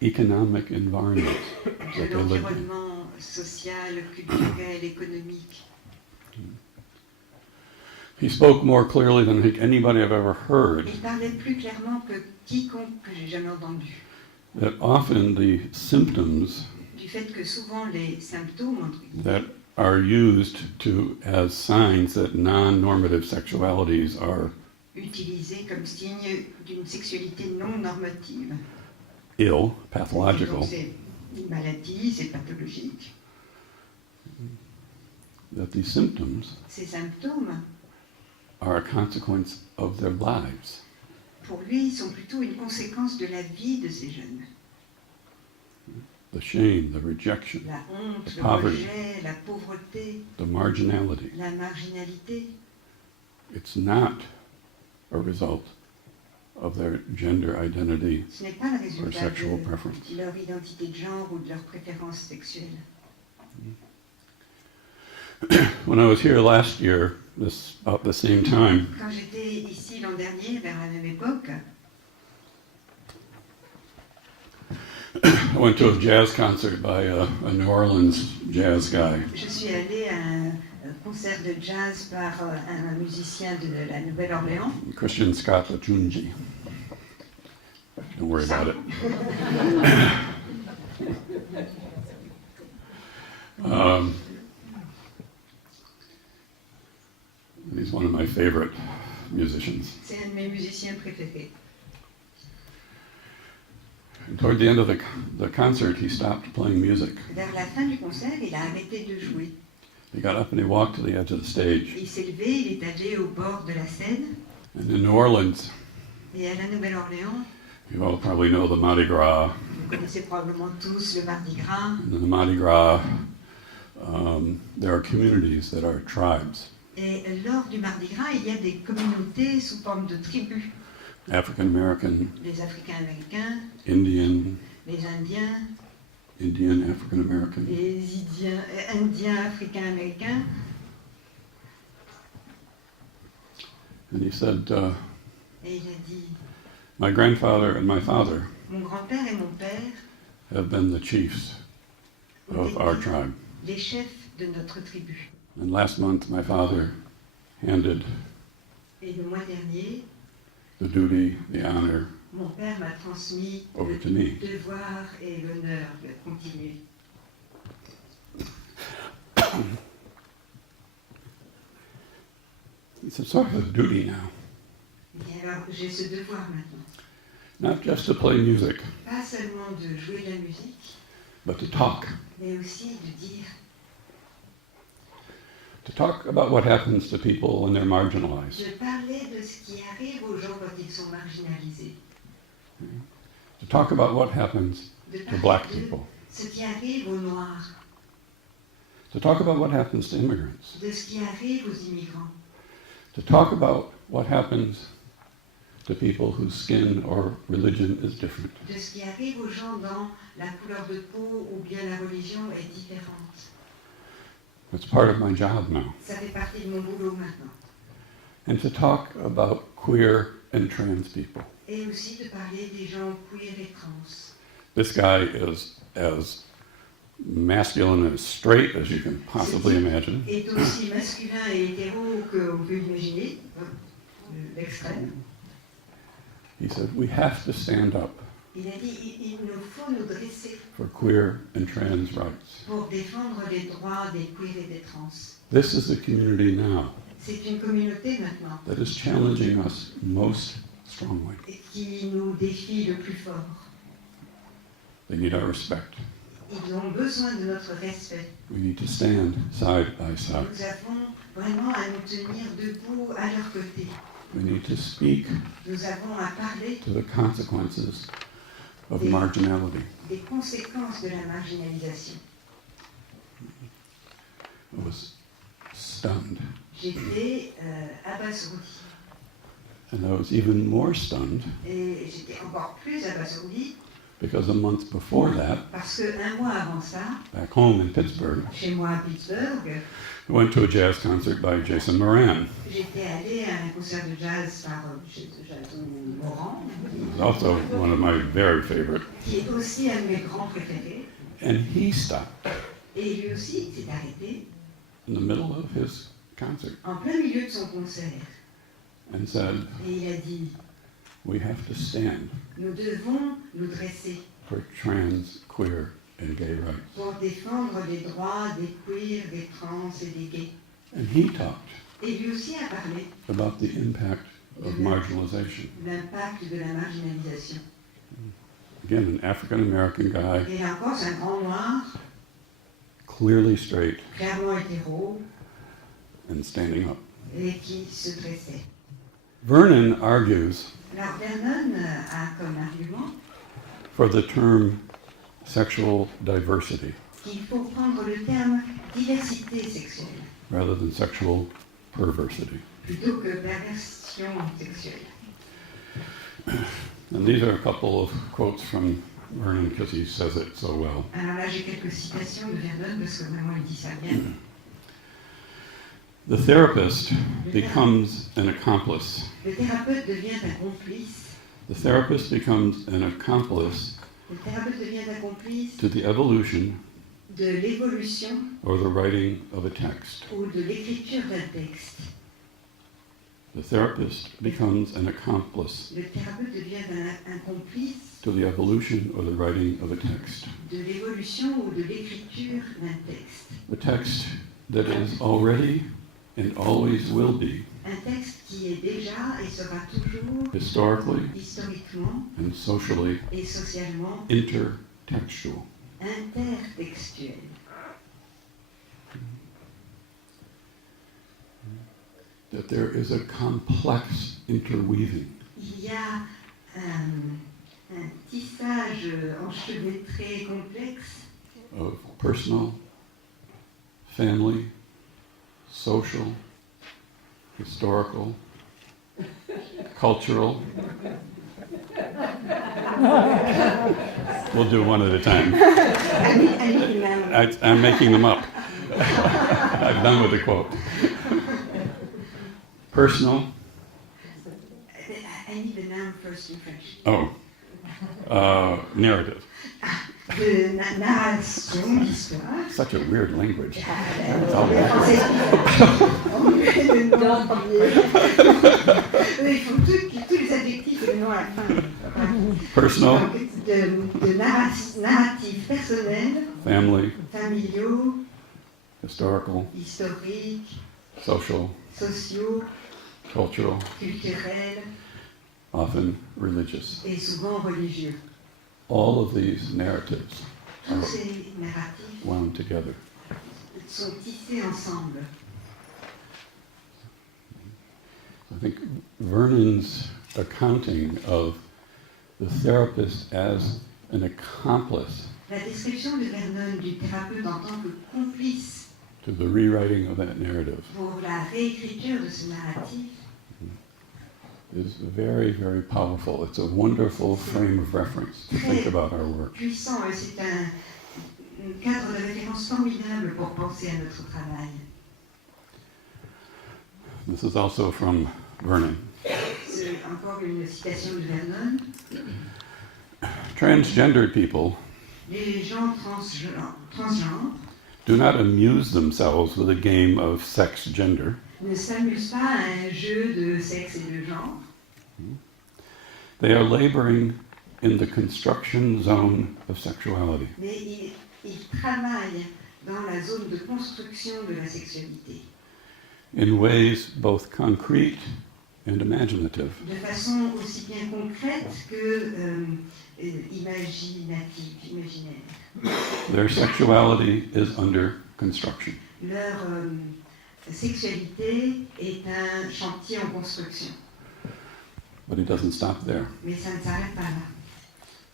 economic environment de that they lived in. l'environnement social, culturel, économique. He spoke more clearly than I think anybody I've ever heard Il parlait plus clairement que quiconque que j'ai jamais entendu. that often the symptoms Du fait que souvent les symptômes, entre guillemets, that are used as signs that non-normative sexualities are utilisés comme signe d'une sexualité non normative. ill, Donc pathological, c'est une maladie, c'est pathologique. that these symptoms Ces symptômes, are a consequence of their lives. pour lui, sont plutôt une conséquence de la vie de ces jeunes. The shame, the rejection, La honte, le Poverty. rejet, la pauvreté, the marginality. la marginalité. It's not a result of their gender identity Ce n'est pas le or résultat sexual preference. de leur identité de genre ou de leur préférence sexuelle. When I was here last year, about the same time, Quand j'étais ici l'an dernier, vers la même époque, I went to a jazz concert by a New Orleans jazz guy. je suis allée à un concert de jazz par un musicien de la Nouvelle-Orléans. Christian Scott Lachunji. Don't worry about it. He's one of my favorite musicians. C'est un de mes musiciens préférés. And toward the end of the concert, he stopped playing music. Vers la fin du concert, il a arrêté de jouer. He got up and he walked to the edge of the stage. Il s'est levé, il est allé au bord de la Seine. And in New Orleans, Et à la Nouvelle-Orléans, you all probably know the Mardi Gras. vous connaissez probablement tous le Mardi Gras. And in the Mardi Gras, there are communities that are tribes. Et lors du Mardi Gras, il y a des communautés sous forme de tribus. African American, Les Africains américains, Indian, les Indiens, Indian African American. les Indiens Africains américains. And he said, Et il a dit, my grandfather and my father mon grand-père et mon père have been the chiefs ont of our été tribe. les chefs de notre tribu. And last month, my father handed Et le mois dernier, the duty, the honor mon père m'a transmis over le to me. devoir et l'honneur de continuer. It's a sort of a duty now, Et alors, j'ai ce devoir maintenant. not just to play music, Pas seulement de jouer la musique, but to talk. mais aussi de dire, To talk about what happens to people when they're marginalized. de parler de ce qui arrive aux gens quand ils sont marginalisés. To talk about what happens De to parler black de people. ce qui arrive aux Noirs, To talk about what happens to immigrants. de ce qui arrive aux immigrants, To talk about what happens to people whose skin or religion is different. de ce qui arrive aux gens dont la couleur de peau ou bien la religion est différente. It's part of my job now. Ça fait partie de mon boulot maintenant. And to talk about queer and trans people. Et aussi de parler des gens queer et trans. This guy is as masculine and as straight as you can possibly imagine. Est aussi masculin et hétéro qu'on peut imaginer, l'extrême. He said, we have to stand up Il a dit il nous faut nous dresser for queer and trans rights. pour défendre les droits des queer et des trans. This is the community now C'est une communauté maintenant that is challenging us most strongly. et qui nous défie le plus fort. They need our respect. Ils ont besoin de notre respect. We need to stand side by side. Nous avons vraiment à nous tenir debout à leur côté. We need to speak Nous avons à parler to the consequences of marginality. des conséquences de la marginalisation. I was stunned. j'étais abasourdie. And I was even more stunned Et j'étais encore plus abasourdie because a month before that, parce qu'un mois avant ça, back home in Pittsburgh, chez moi à Pittsburgh, I went to a jazz concert by Jason Moran. j'étais allée à un concert de jazz par Jason Moran, It was also one of my very favorite. qui est aussi un de mes grands préférés. And he stopped Et lui aussi s'est arrêté in the middle of his concert en plein milieu de son concert. and said, Et il a dit, we have to stand nous devons nous dresser for trans, queer, and gay rights. pour défendre les droits des queers, des trans et des gays. And he talked Et lui aussi a parlé about the impact of marginalization. de l'impact de la marginalisation. Again, an African-American guy, Et là encore, c'est un grand noir, clearly straight clairement hétéro, and standing up. et qui se dressait. Vernon argues Alors Vernon a comme argument for the term sexual diversity qu'il faut prendre le terme diversité sexuelle rather than sexual perversity. plutôt que perversion sexuelle. And these are a couple of quotes from Vernon because he says it so well. Alors là, j'ai quelques citations de Vernon parce que vraiment il dit ça bien. The therapist becomes an accomplice. Le thérapeute devient un complice. The therapist becomes an accomplice Le thérapeute devient un complice to the evolution de l'évolution or the writing of a text. ou de l'écriture d'un texte. The therapist becomes an accomplice Le thérapeute devient un complice to the evolution or the writing of a text. de l'évolution ou de l'écriture d'un texte. A text that is already and always will be Un texte qui est déjà et sera toujours historically historiquement and socially et socialement intertextual. intertextuel. That there is a complex interweaving Il y a un tissage enchevêtré complexe of personal, family, social, historical, cultural. We'll do one at a time. I'm making them up. I'm done with the quote. Personal. I need the noun first in French. Narrative. De narration, d'histoire. Such a weird language. Le français, on met le nom en premier. Il faut tous les adjectifs et le nom à la fin. Personal, Donc, de narratifs personnels, family, familiaux, historical, historiques, social, sociaux, cultural, culturels often religious. et souvent religieux. All of these narratives Tous are ces narratifs wound together. sont tissés ensemble. I think Vernon's accounting of the therapist as an accomplice La description de Vernon du thérapeute en tant que complice to the rewriting of that narrative pour la réécriture de ce narratif is very, very powerful. It's a wonderful frame of reference to think about our work. puissant. C'est un cadre de référence formidable pour penser à notre travail. This is also from Vernon. C'est encore une citation de Vernon. Transgendered people Les gens transgenres do not amuse themselves with a game of sex gender. ne s'amusent pas à un jeu de sexe et de genre. They are laboring in the construction zone of sexuality. Mais ils travaillent dans la zone de construction de la sexualité, In ways both concrete and imaginative. de façon aussi bien concrète que imaginaire. Their sexuality is under construction. Leur sexualité est un chantier en construction, But it doesn't stop there. mais ça ne s'arrête pas là.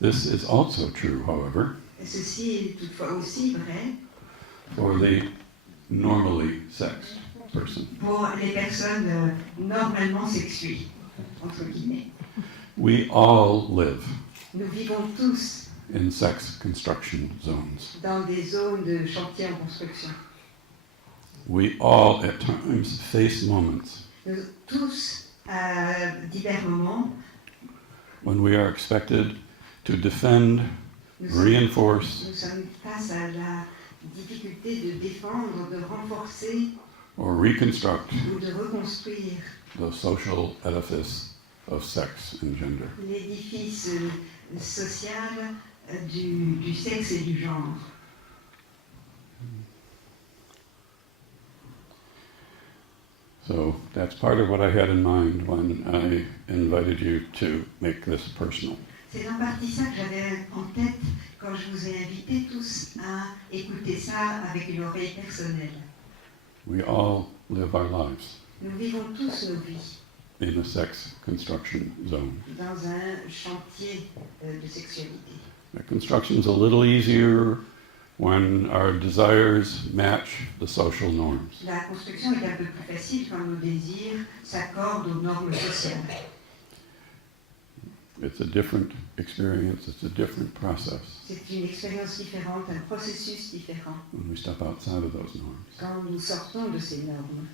This is also true, however, Ceci est toutefois aussi vrai for the normally sexed. person. pour les personnes normalement sexuées, entre guillemets. We all live Nous vivons tous in sex construction zones. dans des zones de chantier en construction. We all at times face moments Nous tous, à divers moments, when we are expected to defend, nous reinforce, sommes face à la difficulté de défendre, de renforcer or reconstruct ou de reconstruire the social edifice of sex and gender. l'édifice social du sexe et du genre. So that's part of what I had in mind when I invited you to make this personal. C'est en partie ça que j'avais en tête quand je vous ai invités tous à écouter ça avec une oreille personnelle. We all live our lives Nous vivons tous nos vies in a sex construction zone. dans un chantier de sexualité. The construction's a little easier when our desires match the social norms. La construction est un peu plus facile quand nos désirs s'accordent aux normes sociales. It's a different experience, it's a different process C'est une expérience différente, un processus différent when we step outside of those norms. quand nous sortons de ces normes.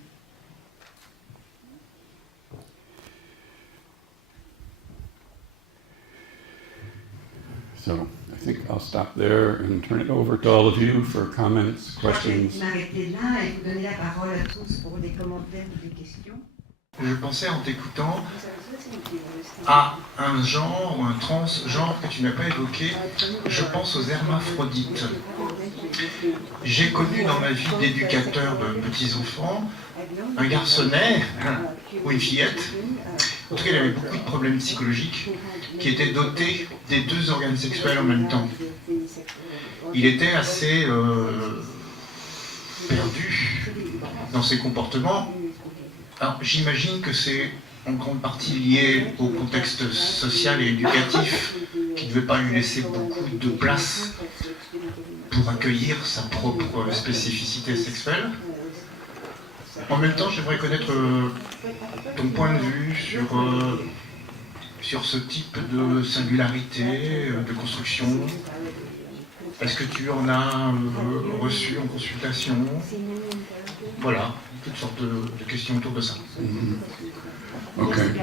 So I think I'll stop there and turn it over to all of you for comments, Je vais questions. m'arrêter là et vous donner la parole à tous pour des commentaires ou des questions. Je pensais en t'écoutant à un genre ou un transgenre que tu n'as pas évoqué. Je pense aux hermaphrodites. J'ai connu dans ma vie d'éducateur de petits-enfants un garçonnet ou une fillette. En tout cas, il avait beaucoup de problèmes psychologiques qui étaient dotés des deux organes sexuels en même temps. Il était assez perdu dans ses comportements. Alors, j'imagine que c'est en grande partie lié au contexte social et éducatif qui ne devait pas lui laisser beaucoup de place pour accueillir sa propre spécificité sexuelle. En même temps, j'aimerais connaître ton point de vue sur ce type de singularité, de construction. Est-ce que tu en as reçu en consultation? Voilà, toutes sortes de questions autour de ça. Okay.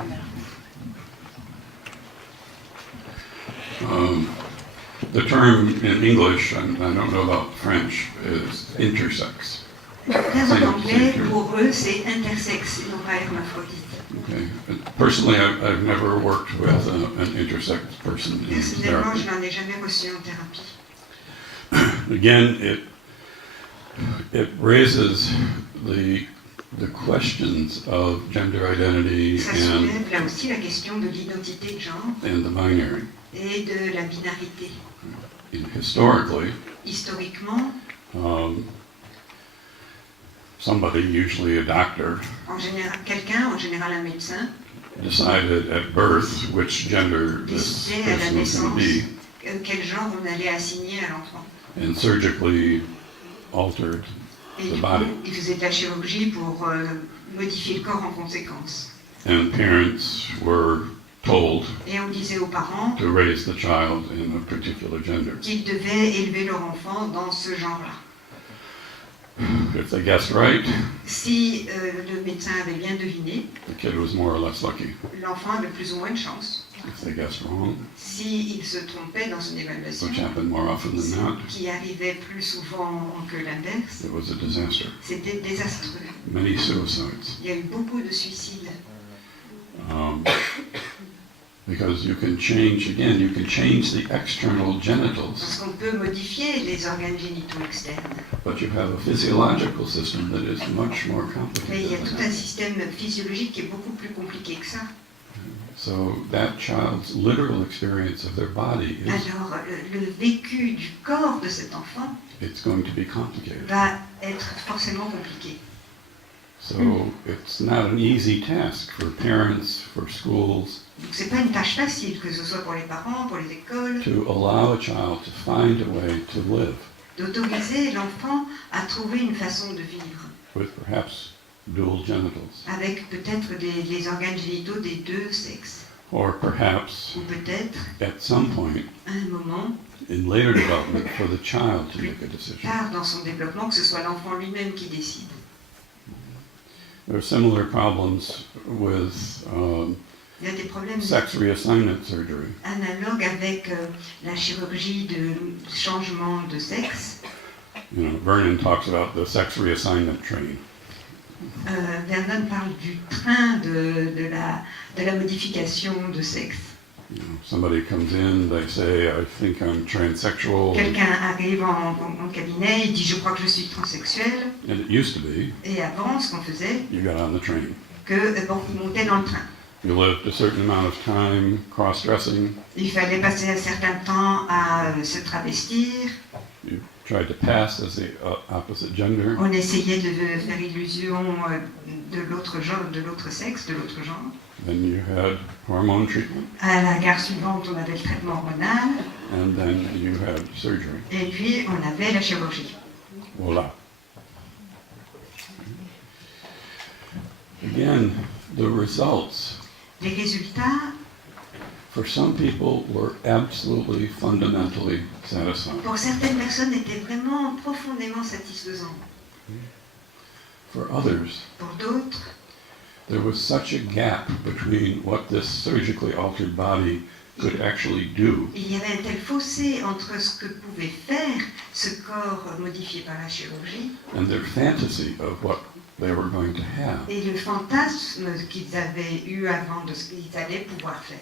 The term in English, and I don't know about French, is intersex. Le terme en anglais, pour eux, c'est intersexe et non pas hermaphrodite. Okay. Personally, I've never worked with an intersex person in Personnellement, je therapy. n'en ai jamais reçu en thérapie. Again, it raises the questions of gender identity Ça soulève là aussi la question de l'identité de genre and the binary. et de la binarité. Historically, Historiquement, somebody, usually a doctor, quelqu'un, en général un médecin, decided at birth which gender this décidait à la person was going to naissance be, quel genre on allait assigner à l'enfant. and surgically altered Et the du body. coup, il faisait de la chirurgie pour modifier le corps en conséquence. And parents were told Et on disait aux parents to raise the child in a particular gender. qu'ils devaient élever leur enfant dans ce genre-là. If they guessed right, Si le médecin avait bien deviné, the kid was more or less lucky. l'enfant avait plus ou moins de chance. If they guessed wrong, S'il se trompait dans son évaluation, which happened more often than not, qui arrivait plus souvent que l'inverse, it was a disaster. c'était désastreux. Many suicides. Il y a eu beaucoup de suicides. Because you can change the external Parce genitals, qu'on peut modifier les organes génitaux externes. but you have a physiological system that is much more Mais il y a complicated tout than un that. système physiologique qui est beaucoup plus compliqué que ça. So that child's literal experience of their body Alors, le vécu du corps de cet enfant it's going to be complicated. va être forcément compliqué. So it's not an easy task for parents, for schools, Donc, c'est pas une tâche facile, que ce soit pour les parents, pour les écoles, to allow a child to find a way to live d'autoriser l'enfant à trouver une façon de vivre, with perhaps dual genitals. avec peut-être les organes génitaux des deux sexes. Or perhaps, Ou peut-être, at some point, à un moment, in later development, for the child to make a decision. tard dans son développement, que ce soit l'enfant lui-même qui décide. There are similar problems with Il y a des problèmes sex reassignment surgery. analogues avec la chirurgie de changement de sexe. You know, Vernon talks about the sex reassignment train. Vernon parle du train de la modification de sexe. You know, somebody comes in, they say, I think I'm transsexual. Quelqu'un arrive en cabinet, il dit je crois que je suis transsexuel. And it used to be, Et avant, ce qu'on faisait, you got on the train. que bon, il montait dans le train. You lived a certain amount of time cross-dressing. Il fallait passer un certain temps à se travestir. You tried to pass as the opposite gender. On essayait de faire illusion de l'autre genre, de l'autre sexe, de l'autre genre. Then you had hormone treatment. À la gare suivante, on avait le traitement hormonal. And then you had surgery. Et puis, on avait la chirurgie. Voila. Again, the results Les résultats, for some people were absolutely fundamentally satisfying. pour certaines personnes, étaient vraiment profondément satisfaisants. For others, Pour d'autres, there was such a gap between what this surgically altered body could actually do il y avait un tel fossé entre ce que pouvait faire ce corps modifié par la chirurgie and their fantasy of what they were going to have et le fantasme qu'ils avaient eu avant de ce qu'ils allaient pouvoir faire.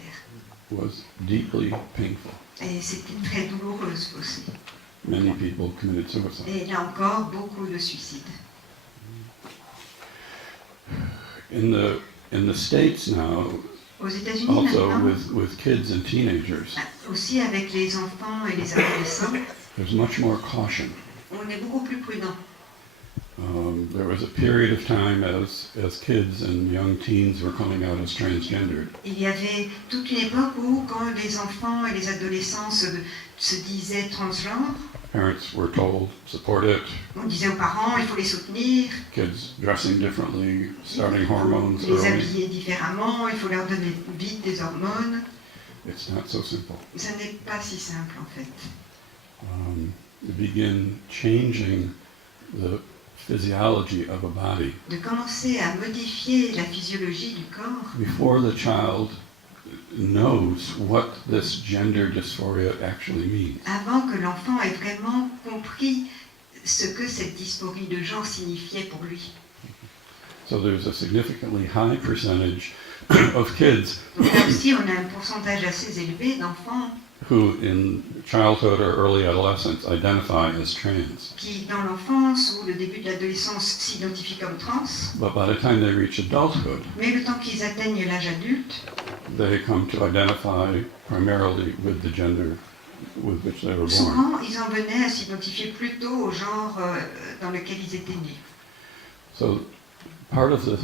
was deeply painful. Et c'était très douloureux ce fossé. Many people committed suicide. Et là encore, beaucoup de suicides. In the States now, Aux États-Unis also maintenant, with kids and teenagers, aussi avec les enfants et les adolescents, there's much more caution. on est beaucoup plus prudent. There was a period of time as kids and young teens were coming out as transgendered. Il y avait toute une époque où, quand les enfants et les adolescents se disaient transgenres, Parents were told, support it, on disait aux parents, il faut les soutenir, kids dressing differently, starting il faut hormones les early. habiller différemment, il faut leur donner vite des hormones. It's not so simple. Ça n'est pas si simple en fait. To begin changing the physiology of a body De commencer à modifier la physiologie du corps before the child knows what this gender dysphoria actually means. avant que l'enfant ait vraiment compris ce que cette dysphorie de genre signifiait pour lui. So there's a significantly high percentage of kids Donc là aussi, on a un pourcentage assez élevé d'enfants who in childhood or early adolescence identify as trans. qui, dans l'enfance ou le début de l'adolescence, s'identifient comme trans, But by the time they reach adulthood, mais le temps qu'ils atteignent l'âge adulte, they come to identify primarily with the gender with which they were born. souvent, ils en venaient à s'identifier plutôt au genre dans lequel ils étaient nés. So part of the,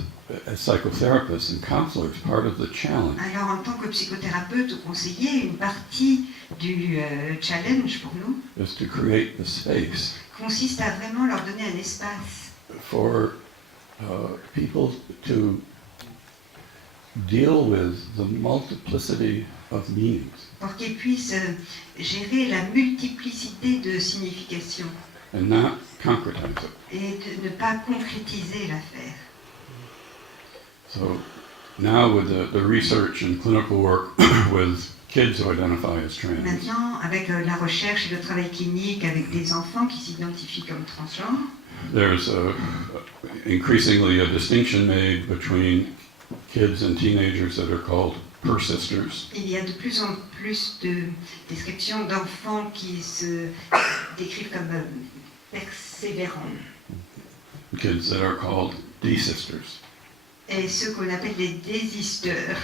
as psychotherapists and counselors, part of the challenge Alors, en tant que psychothérapeute ou conseiller, une partie du challenge pour nous is to create the space consiste à vraiment leur donner un espace for people to deal with the multiplicity of meanings pour qu'ils puissent gérer la multiplicité de significations and not concretize it. et de ne pas concrétiser l'affaire. So now with the research and clinical work with kids who identify as trans, Maintenant, avec la recherche et le travail clinique avec des enfants qui s'identifient comme transgenres, there's increasingly a distinction made between kids and teenagers that are called persisters il y a de plus en plus de descriptions d'enfants qui se décrivent comme persévérants kids that are called desisters. et ceux qu'on appelle les désisteurs.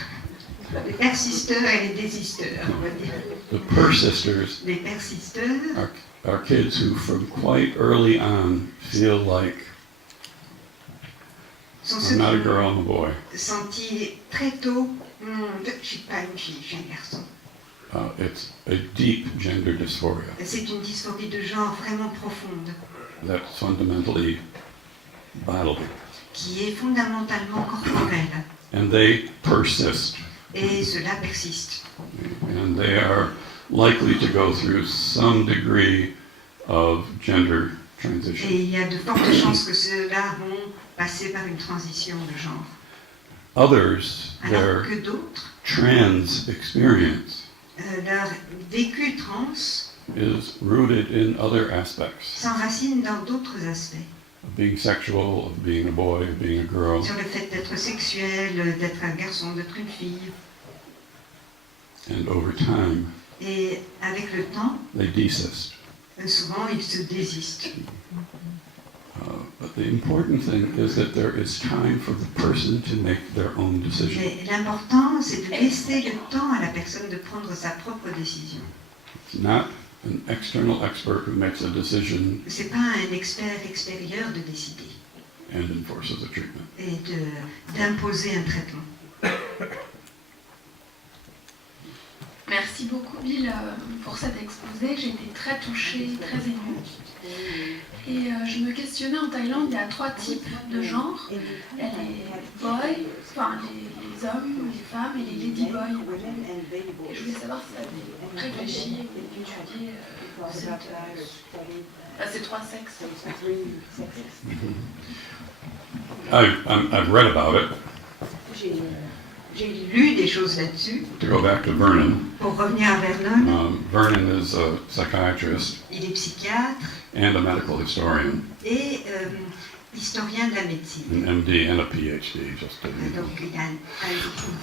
Les persisteurs et les désisteurs, on va dire. The persisters Les persisteurs are kids who from quite early on feel like sont ceux I'm not a qui girl, I'm a boy. ont senti très tôt je ne suis pas une fille, je suis un garçon. It's a deep gender dysphoria C'est une dysphorie de genre vraiment profonde that's fundamentally bodily. qui est fondamentalement corporel. And they persist. Et cela persiste. And they are likely to go through some degree of gender transition. Et il y a de fortes chances que ceux-là vont passer par une transition de genre. Others, Alors their que d'autres, trans experience leur vécu trans is rooted in other aspects. s'enracine dans d'autres aspects. Of being sexual, of being a boy, of being a girl. Sur le fait d'être sexuel, d'être un garçon, d'être une fille. And over time, Et avec le temps, they desist. souvent ils se désistent. But the important thing is that there is time for the person to make their own decision. Mais l'important, c'est de laisser le temps à la personne de prendre sa propre décision. It's not an external expert who makes a decision C'est pas un expert extérieur de décider and enforces a treatment. et d'imposer un traitement. Merci beaucoup Bill pour cet exposé. J'ai été très touchée, très émue. Et je me questionnais, en Thaïlande, il y a 3 types de genres. Il y a les boys, enfin les hommes, les femmes et les ladyboys. Et je voulais savoir si tu avais réfléchi ou étudié ces 3 sexes. I've read about it. J'ai lu des choses là-dessus. To go back to Vernon, Pour revenir à Vernon, Vernon is a psychiatrist il est psychiatre and a medical historian, et historien de la médecine. an MD and a PhD, just to, Donc il a un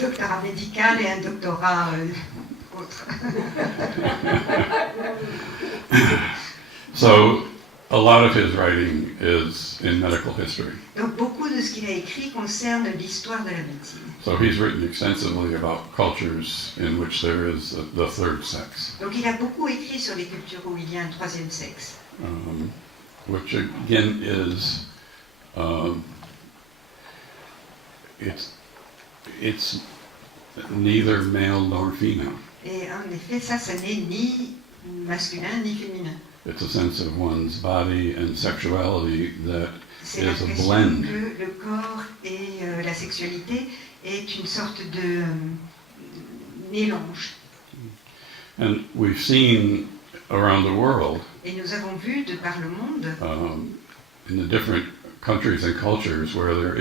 doctorat médical et un doctorat autre. So a lot of his writing is in medical history. Donc beaucoup de ce qu'il a écrit concerne l'histoire de la médecine. So he's written extensively about cultures in which there is the third sex, Donc il a beaucoup écrit sur les cultures où il y a un troisième sexe. which again is it's neither male nor female. Et en effet, ça n'est ni masculin ni féminin. It's a sense of one's body and sexuality that C'est is a l'impression blend. que le corps et la sexualité est une sorte de mélange. And we've seen around the world, Et nous avons vu de par le monde, in the different countries and cultures where there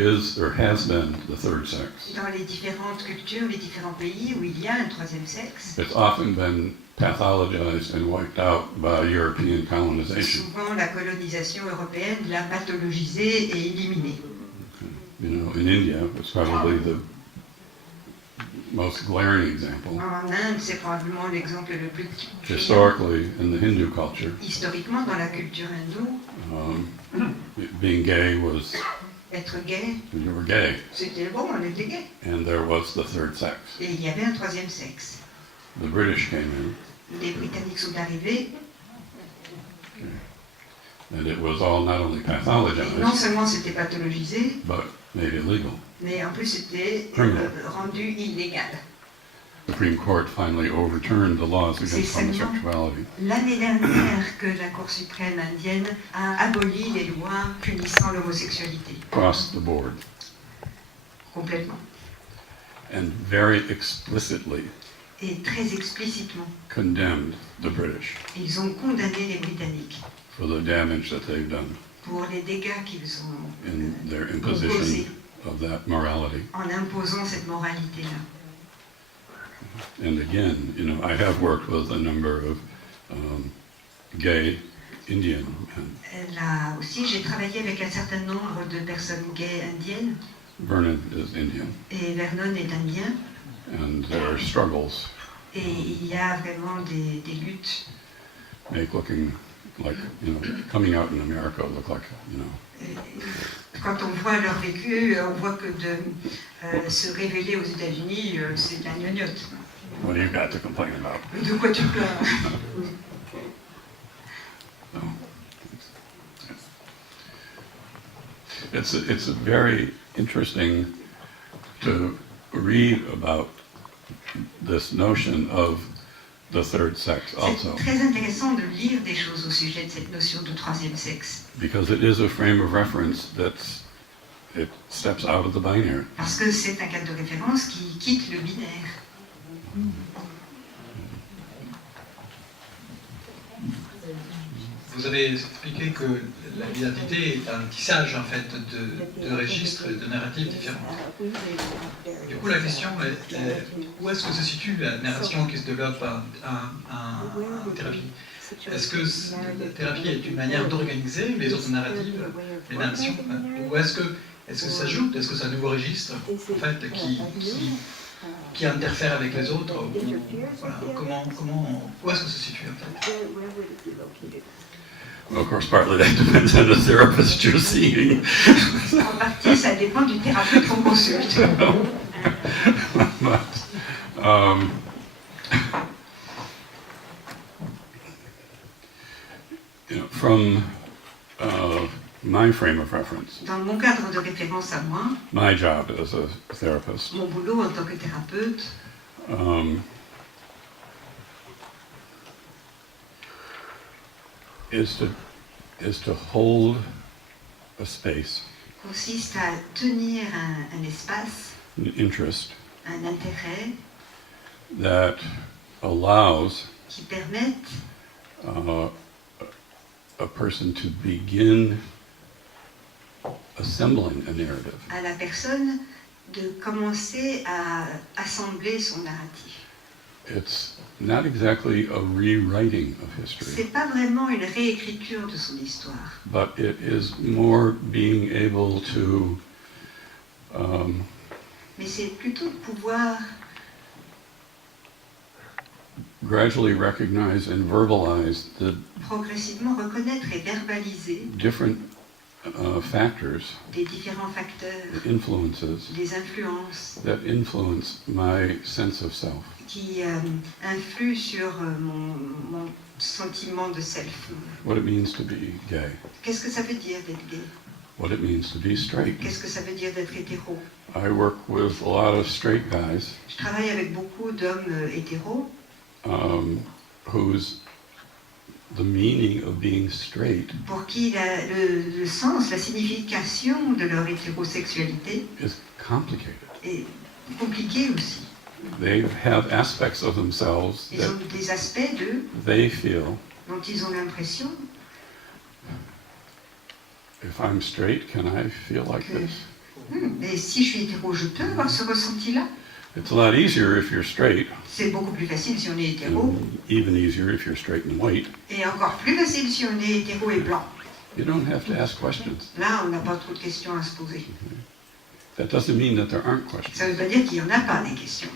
has been the third sex, dans les différentes cultures, les différents pays où il y a un troisième sexe, it's often been pathologized and wiped out by European colonization. souvent la colonisation européenne l'a pathologisé et éliminé. You know, in India, it's probably the most glaring example. En Inde, c'est probablement l'exemple le plus criant. Historically, in the Hindu culture, Historiquement, dans la culture hindoue, being gay was, être gay, you were gay, c'était bon, on était gay. and there was the third sex. Et il y avait un troisième sexe. The British came in, Les Britanniques sont arrivés, and it was all not only et non pathologized, seulement c'était pathologisé, but made illegal. mais en plus c'était Criminal. rendu illégal. The Supreme Court finally overturned the laws C'est against seulement homosexuality. l'année dernière que la Cour suprême indienne a aboli les lois punissant l'homosexualité, Across the board, complètement. and very explicitly Et très explicitement, condemned the British ils ont condamné les Britanniques for the damage that they've done pour les dégâts qu'ils ont in their causés imposition of that morality. en imposant cette moralité-là. And again, you know, I have worked with a number of gay Indian men. Là aussi, j'ai travaillé avec un certain nombre de personnes gays indiennes, Vernon is Indian, et Vernon est indien, and there are struggles et il y a vraiment des luttes. make looking like, you know, coming out in America look like, you know, Quand on voit leur vécu, on voit que de se révéler aux États-Unis, c'est de la gnognotte. what do you got to complain about? De quoi tu pleures? So, it's very interesting to read about this notion of the third sex also, C'est très intéressant de lire des choses au sujet de cette notion de troisième sexe, because it is a frame of reference that's it steps out of the binary. Parce que c'est un cadre de référence qui quitte le binaire. Vous avez expliqué que la l'identité est un tissage en fait de registres et de narratives différentes. Du coup, la question est où est-ce que se situe la narration qui se développe en thérapie? Est-ce que la thérapie est une manière d'organiser les autres narratives, les narrations, ou est-ce que ça s'ajoute? Est-ce que c'est un nouveau registre en fait qui interfère avec les autres? Voilà, où est-ce que ça se situe en fait? Well, of course, partly that depends on the therapist you're seeing. En partie, ça dépend du thérapeute qu'on consulte. But, from my frame of reference, Dans mon cadre de référence à moi, my job as a therapist, mon boulot en tant que thérapeute, is to hold a space, consiste à tenir un espace, an interest un intérêt that allows qui permette a person to begin assembling a narrative. à la personne de commencer à assembler son narratif. It's not exactly a rewriting of history, C'est pas vraiment une réécriture de son histoire, but it is more being able to mais c'est plutôt de pouvoir gradually recognize and verbalize the progressivement reconnaître et verbaliser different factors, les différents facteurs, influences les influences that influence my sense of self. qui influent sur mon sentiment de self. What it means to be gay, Qu'est-ce que ça veut dire d'être gay? what it means to be straight. Qu'est-ce que ça veut dire d'être hétéro? I work with a lot of straight guys Je travaille avec beaucoup d'hommes hétéros whose the meaning of being straight pour qui le sens, la signification de leur hétérosexualité is complicated. est compliquée aussi. They have aspects of themselves Ils that ont des aspects d'eux they feel, dont ils ont l'impression if I'm straight, can I feel like this? mais si je suis hétéro, je peux avoir ce ressenti-là. It's a lot easier if you're straight, C'est beaucoup plus facile si on est hétéro, and even easier if you're straight and white. et encore plus facile si on est hétéro et blanc. You don't have to ask questions. Là, on n'a pas trop de questions à se poser. That doesn't mean that there aren't questions. Ça ne veut pas dire qu'il n'y en a pas des questions.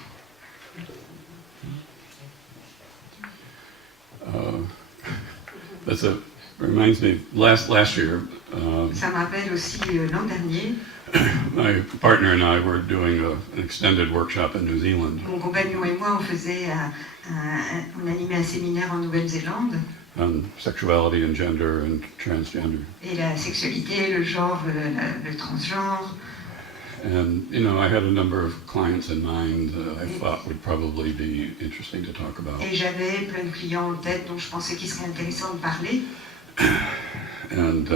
Reminds me, last year, Ça me rappelle aussi l'an dernier, my partner and I were doing an extended workshop in New Zealand mon compagnon et moi, on animait un séminaire en Nouvelle-Zélande, on sexuality and gender and transgender. et la sexualité, le genre, le transgenre. And, you know, I had a number of clients in mind that I thought would probably be interesting to talk about. Et j'avais plein de clients en tête dont je pensais qu'il serait intéressant de parler. And,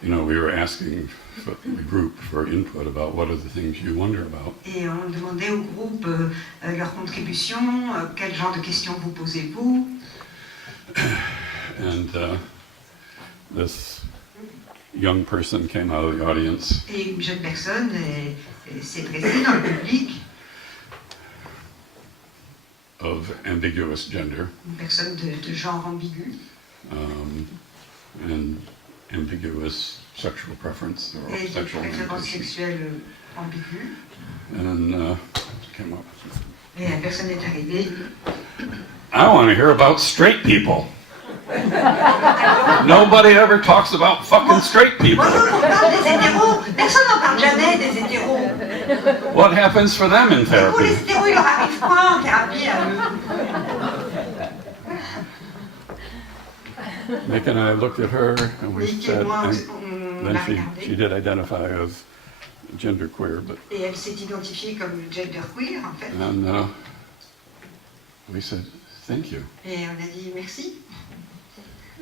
you know, we were asking the group for input about what are the things you wonder about. Et on demandait au groupe leur contribution, quel genre de questions vous posez-vous. And this young person came out of the audience Et une jeune personne s'est dressée dans le public, of ambiguous gender une personne de genre ambigu, and ambiguous sexual preference or et de sexual préférence orientation. sexuelle ambiguë. And came up. Et la personne est arrivée. I want to hear about straight people. Nobody ever talks about fucking straight people. Moi, on parle des hétéros. Personne n'en parle jamais des hétéros. What happens for them in Et pour les therapy? hétéros, il leur arrive quoi en thérapie à eux? Nick and I looked at her and we Nick et said, moi, and on then l'a she regardée. did identify as genderqueer, but Et elle s'est identifiée comme genderqueer, en fait. we said, thank you. Et on a dit merci.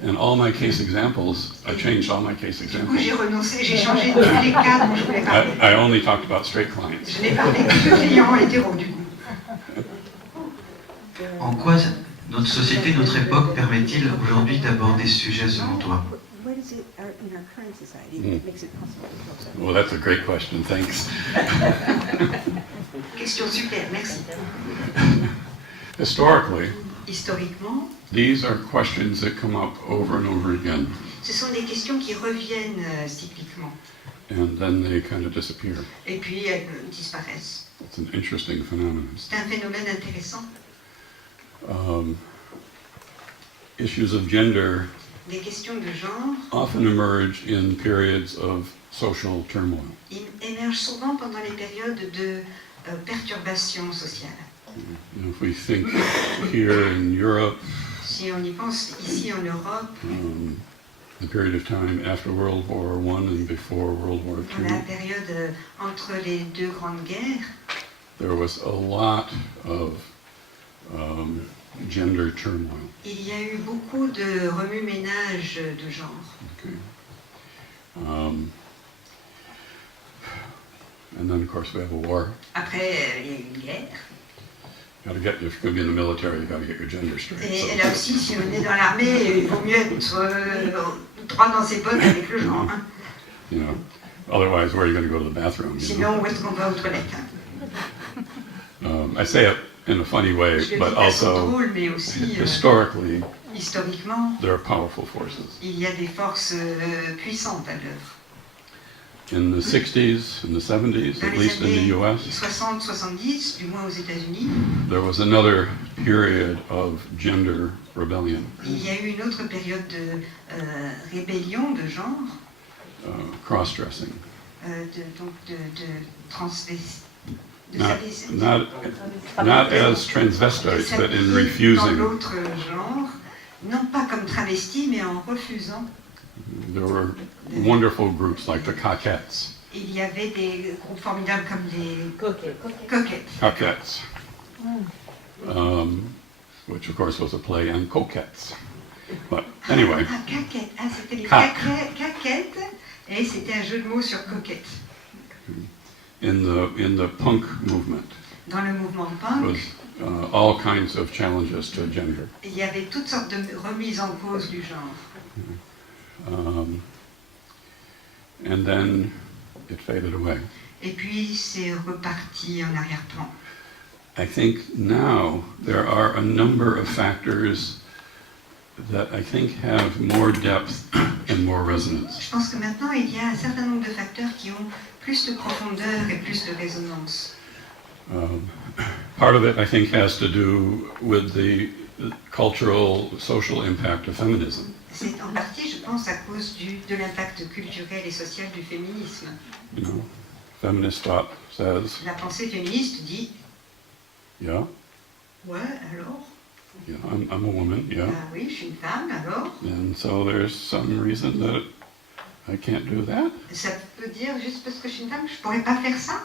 And all my case examples, I changed all my case Du coup, examples. j'ai renoncé, j'ai changé tous les cas dont je voulais parler. I only talked about straight clients. Je n'ai parlé que de clients hétéros, du coup. En quoi notre société, notre époque permet-il aujourd'hui d'aborder ce sujet selon toi? What is it in our current society Mm. that makes it possible to talk about? Well, that's a great question, thanks. Question super, merci. Historically, Historiquement, these are questions that come up over and over again, ce sont des questions qui reviennent cycliquement. and then they kind of disappear. Et puis elles disparaissent. It's an interesting phenomenon. C'est un phénomène intéressant. Issues of gender Des questions de genre often emerge in periods of social turmoil. émergent souvent pendant les périodes de perturbation sociale. If we think here in Europe, Si on y pense ici en Europe, the period of time after World War I and before World War dans la II, période entre les deux grandes guerres, there was a lot of gender turmoil. il y a eu beaucoup de remue-ménage de genre. Okay. And then, of course, we have a war. Après, il y a eu une guerre. Got to get, if you're going to be in the military, you got to get your gender straight. Et là aussi, si on est dans l'armée, il vaut mieux être droit dans ses bottes avec le genre. Hein. You know, otherwise, where are you going to go to the bathroom? You know? Sinon, où est-ce qu'on va aux toilettes? Hein. I say it in a funny way, Je le dis but de façon also drôle, mais aussi historically, historiquement, there are powerful forces. il y a des forces puissantes à l'œuvre. In the 60s, in the 70s, Dans at les least in the années US, 60-70, du moins aux États-Unis, there was another period of gender rebellion, il y a eu une autre période de rébellion de genre, cross-dressing. Not as transvestites, but in dans refusing. l'autre genre, non pas comme travesti, mais en refusant. There were wonderful groups like the Coquettes. Il y avait des groupes formidables comme les Coquette. Coquettes. Coquettes. Which of course was a play on coquettes. But anyway, Ah, caquettes. Ah, c'était les Cac. caquettes. Et c'était un jeu de mots sur coquette. in the punk movement Dans le mouvement punk, was all kinds of challenges to gender. il y avait toutes sortes de remises en cause du genre. And then it faded away. Et puis c'est reparti en arrière-plan. I think now there are a number of factors that I think have more depth and more resonance. Je pense que maintenant il y a un certain nombre de facteurs qui ont plus de profondeur et plus de résonance. Part of it, I think, has to do with the cultural, social impact of feminism. C'est en partie, je pense, à cause de l'impact culturel et social du féminisme. You know, feminist thought says, La pensée féministe dit yeah, ouais, alors I'm a woman, yeah, ah oui, je suis une femme, alors and so there's some reason that I can't do that. ça peut dire juste parce que je suis une femme, je pourrais pas faire ça.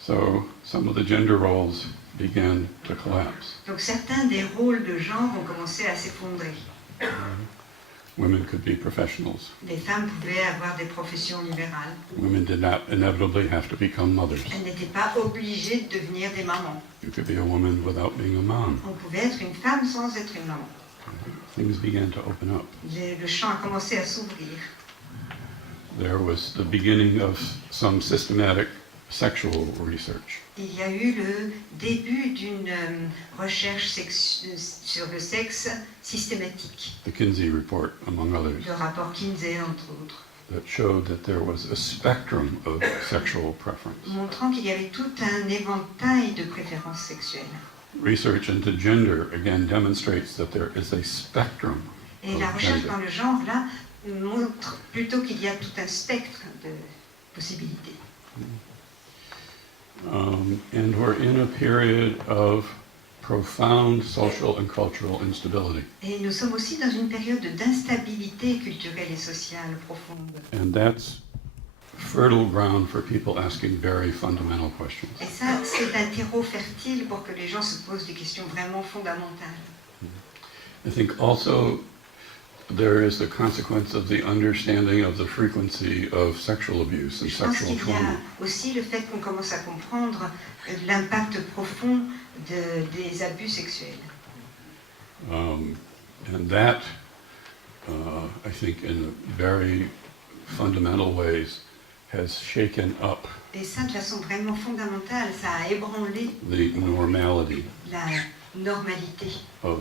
So some of the gender roles began to collapse. Donc certains des rôles de genre ont commencé à s'effondrer. Women could be professionals. Les femmes pouvaient avoir des professions libérales. Women did not inevitably have to become mothers. Elles n'étaient pas obligées de devenir des mamans. You could be a woman without being a mom. On pouvait être une femme sans être une maman. Things began to open up. Le champ a commencé à s'ouvrir. There was the beginning of some systematic sexual research. Il y a eu le début d'une recherche sur le sexe systématique, The Kinsey Report, among others, le rapport Kinsey entre autres, that showed that there was a spectrum of sexual preference. montrant qu'il y avait tout un éventail de préférences sexuelles. Research into gender again demonstrates that there is a spectrum Et la of recherche gender. dans le genre, là, montre plutôt qu'il y a tout un spectre de possibilités. And we're in a period of profound social and cultural instability. Et nous sommes aussi dans une période d'instabilité culturelle et sociale profonde. And that's fertile ground for people asking very fundamental questions. Et ça, c'est un terreau fertile pour que les gens se posent des questions vraiment fondamentales. I think also there is the consequence of the understanding of the frequency of sexual abuse and Je pense sexual qu'il y a trauma. aussi le fait qu'on commence à comprendre l'impact profond des abus sexuels. And that, I think, in very fundamental ways, has shaken up Et ça, de façon vraiment fondamentale, ça a ébranlé the normality la normalité of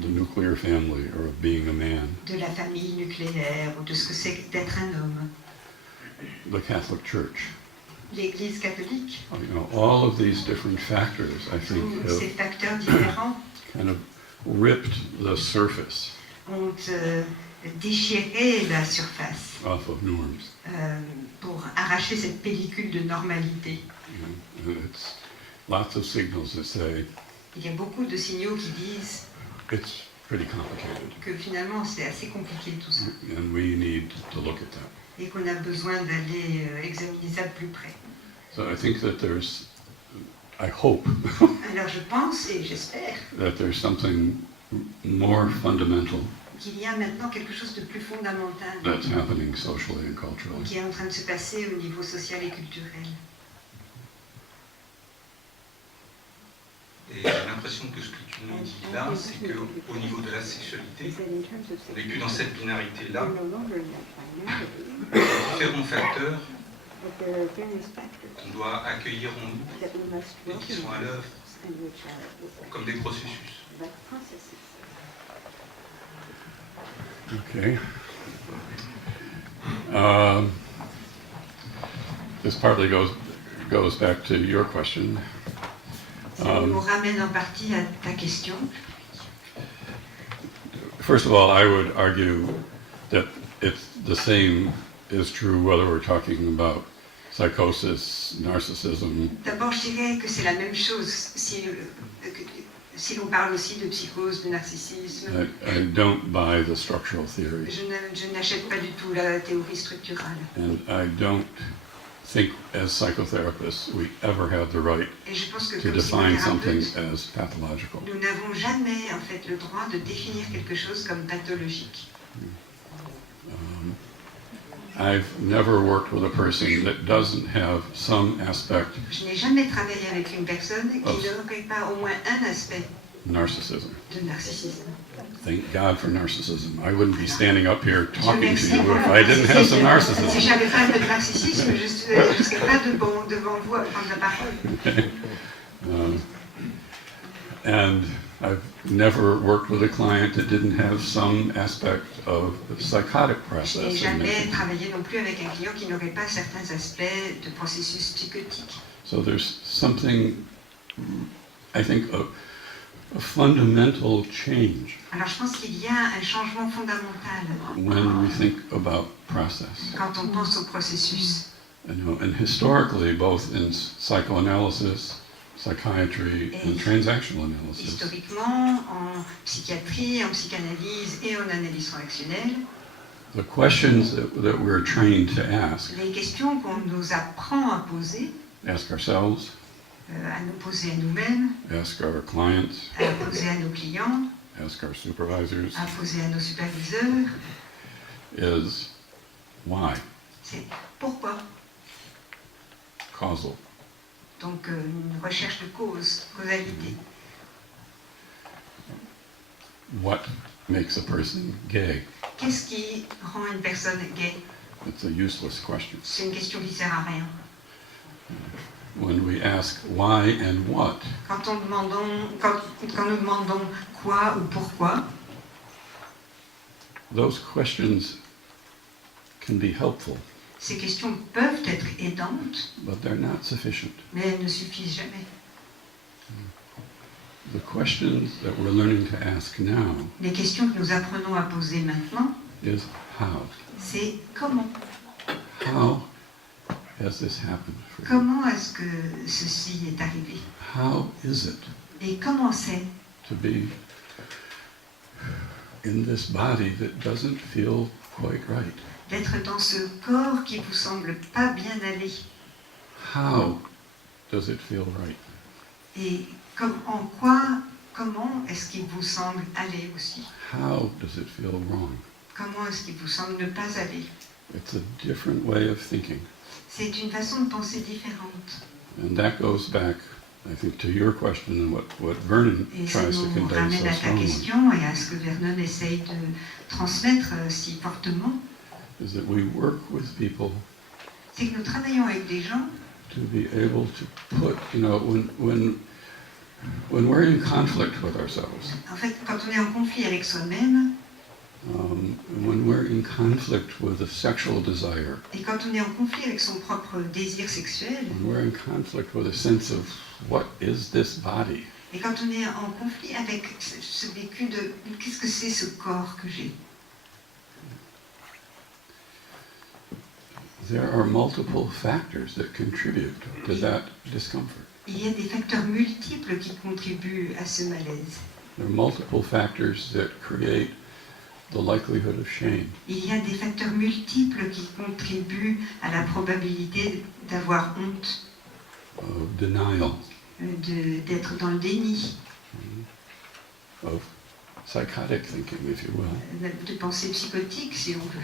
the nuclear family or of being a man. de la famille nucléaire ou de ce que c'est d'être un homme. The Catholic Church. L'Église catholique, You know, all of these different factors, I think, tous ces have facteurs différents kind of ripped the surface ont déchiré la surface off of norms. pour arracher cette pellicule de normalité. You know, and it's lots of signals that say Il y a beaucoup de signaux qui disent it's pretty complicated, que finalement c'est assez compliqué tout ça and we need to look at that. et qu'on a besoin d'aller examiner ça de plus près. So I think that there's, I hope Alors je pense et j'espère that there's something more fundamental qu'il y a maintenant quelque chose de plus fondamental that's happening socially and culturally. qui est en train de se passer au niveau social et culturel. Et j'ai l'impression que ce que tu nous dis là, c'est qu'au niveau de la sexualité, on n'est plus dans cette binarité-là. Il y a différents facteurs qu'on doit accueillir en nous et qui sont à l'œuvre comme des processus. Okay. This partly goes back to your question. Ça nous ramène en partie à ta question. First of all, I would argue that it's the same is true whether we're talking about psychosis, narcissism, D'abord, je dirais que c'est la même chose si l'on parle aussi de psychose, de narcissisme. I don't buy the structural theory, Je n'achète pas du tout la théorie structurale. and I don't think as psychotherapists we ever have the right Et je pense que to comme define something psychothérapeute, as pathological. nous n'avons jamais en fait le droit de définir quelque chose comme pathologique. I've never worked with a person that doesn't have some aspect Je n'ai jamais travaillé avec une personne qui n'aurait pas au moins un aspect narcissism. de narcissisme. Thank God for narcissism. I wouldn't be standing up here Je talking to m'excuse you pour if le I didn't have some narcissisme. Si narcissism. j'avais pas de narcissisme, je ne serais pas devant vous à prendre la parole. And I've never worked with a client that didn't have some aspect of the psychotic Je n'ai process. in jamais there. travaillé non plus avec un client qui n'aurait pas certains aspects de processus psychotique. So there's something, I think, a fundamental change Alors je pense qu'il y a un changement fondamental when we think about process. quand on pense au processus. You know, and historically, both in psychoanalysis, psychiatry, and transactional analysis, Historiquement, en psychiatrie, en psychanalyse et en analyse transactionnelle, the questions that we're trained to ask, les questions qu'on nous apprend à poser, ask ourselves, à nous poser à nous-mêmes, ask our clients, à poser à nos clients, ask our supervisors, à poser à nos superviseurs, is why? c'est pourquoi. Causal. Donc une recherche de cause, causalité. What makes a person gay? Qu'est-ce qui rend une personne gay? It's a useless question. C'est une question qui ne sert à rien. When we ask why and what, Quand nous demandons quoi ou pourquoi, those questions can be helpful, ces questions peuvent être aidantes, but they're not sufficient. mais elles ne suffisent jamais. The questions that we're learning to ask now Les questions que nous apprenons à poser maintenant, is how? c'est comment. How has this happened for you? Comment est-ce que ceci est arrivé? How is it Et comment c'est to be in this body that doesn't feel quite right? d'être dans ce corps qui vous semble pas bien aller? How does it feel right? Et en quoi comment est-ce qu'il vous semble aller aussi? How does it feel wrong? Comment est-ce qu'il vous semble ne pas aller? It's a different way of thinking. C'est une façon de penser différente. And that goes back, I think, to your question and what Vernon Et ça tries to nous convey ramène so à ta strongly, question et à ce que Vernon essaye de transmettre si fortement, is that we work with people c'est que nous travaillons avec des gens to be able to put, when we're in conflict with ourselves, en fait, quand on est en conflit avec soi-même, when we're in conflict with a sexual desire, et quand on est en conflit avec son propre désir sexuel, when we're in conflict with a sense of what is this body, et quand on est en conflit avec ce vécu de qu'est-ce que c'est ce corps que j'ai, there are multiple factors that contribute to that discomfort. il y a des facteurs multiples qui contribuent à ce malaise. There are multiple factors that create the likelihood of shame. Il y a des facteurs multiples qui contribuent à la probabilité d'avoir honte, Of denial, d'être dans le déni, of psychotic thinking, if you will. de pensée psychotique, si on veut.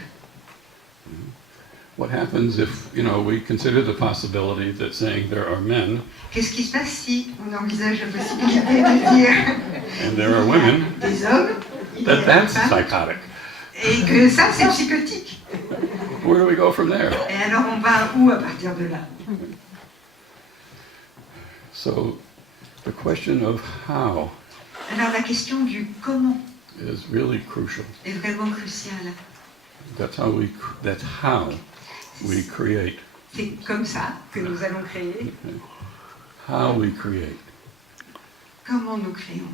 What happens if, we consider the possibility that saying there are men Qu'est-ce qui se passe si on envisage la possibilité de dire and there are women, des hommes, il y a that des that's femmes, psychotic? et que ça c'est psychotique? Where do we go from there? Et alors on va où à partir de là? So the question of how Alors la question du comment is really crucial. est vraiment cruciale. That's how we create. C'est comme ça que nous allons créer. How we create Comment nous créons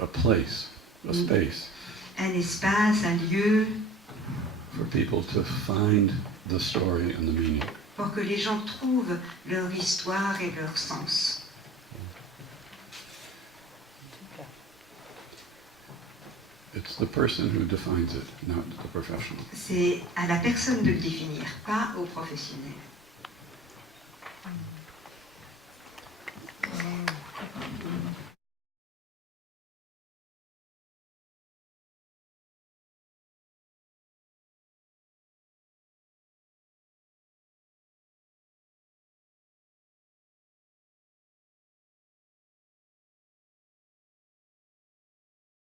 a place, a space un espace, un lieu, for people to find the story and the meaning. pour que les gens trouvent leur histoire et leur sens. It's the person who defines it, not the professional. C'est à la personne de le définir, pas au professionnel.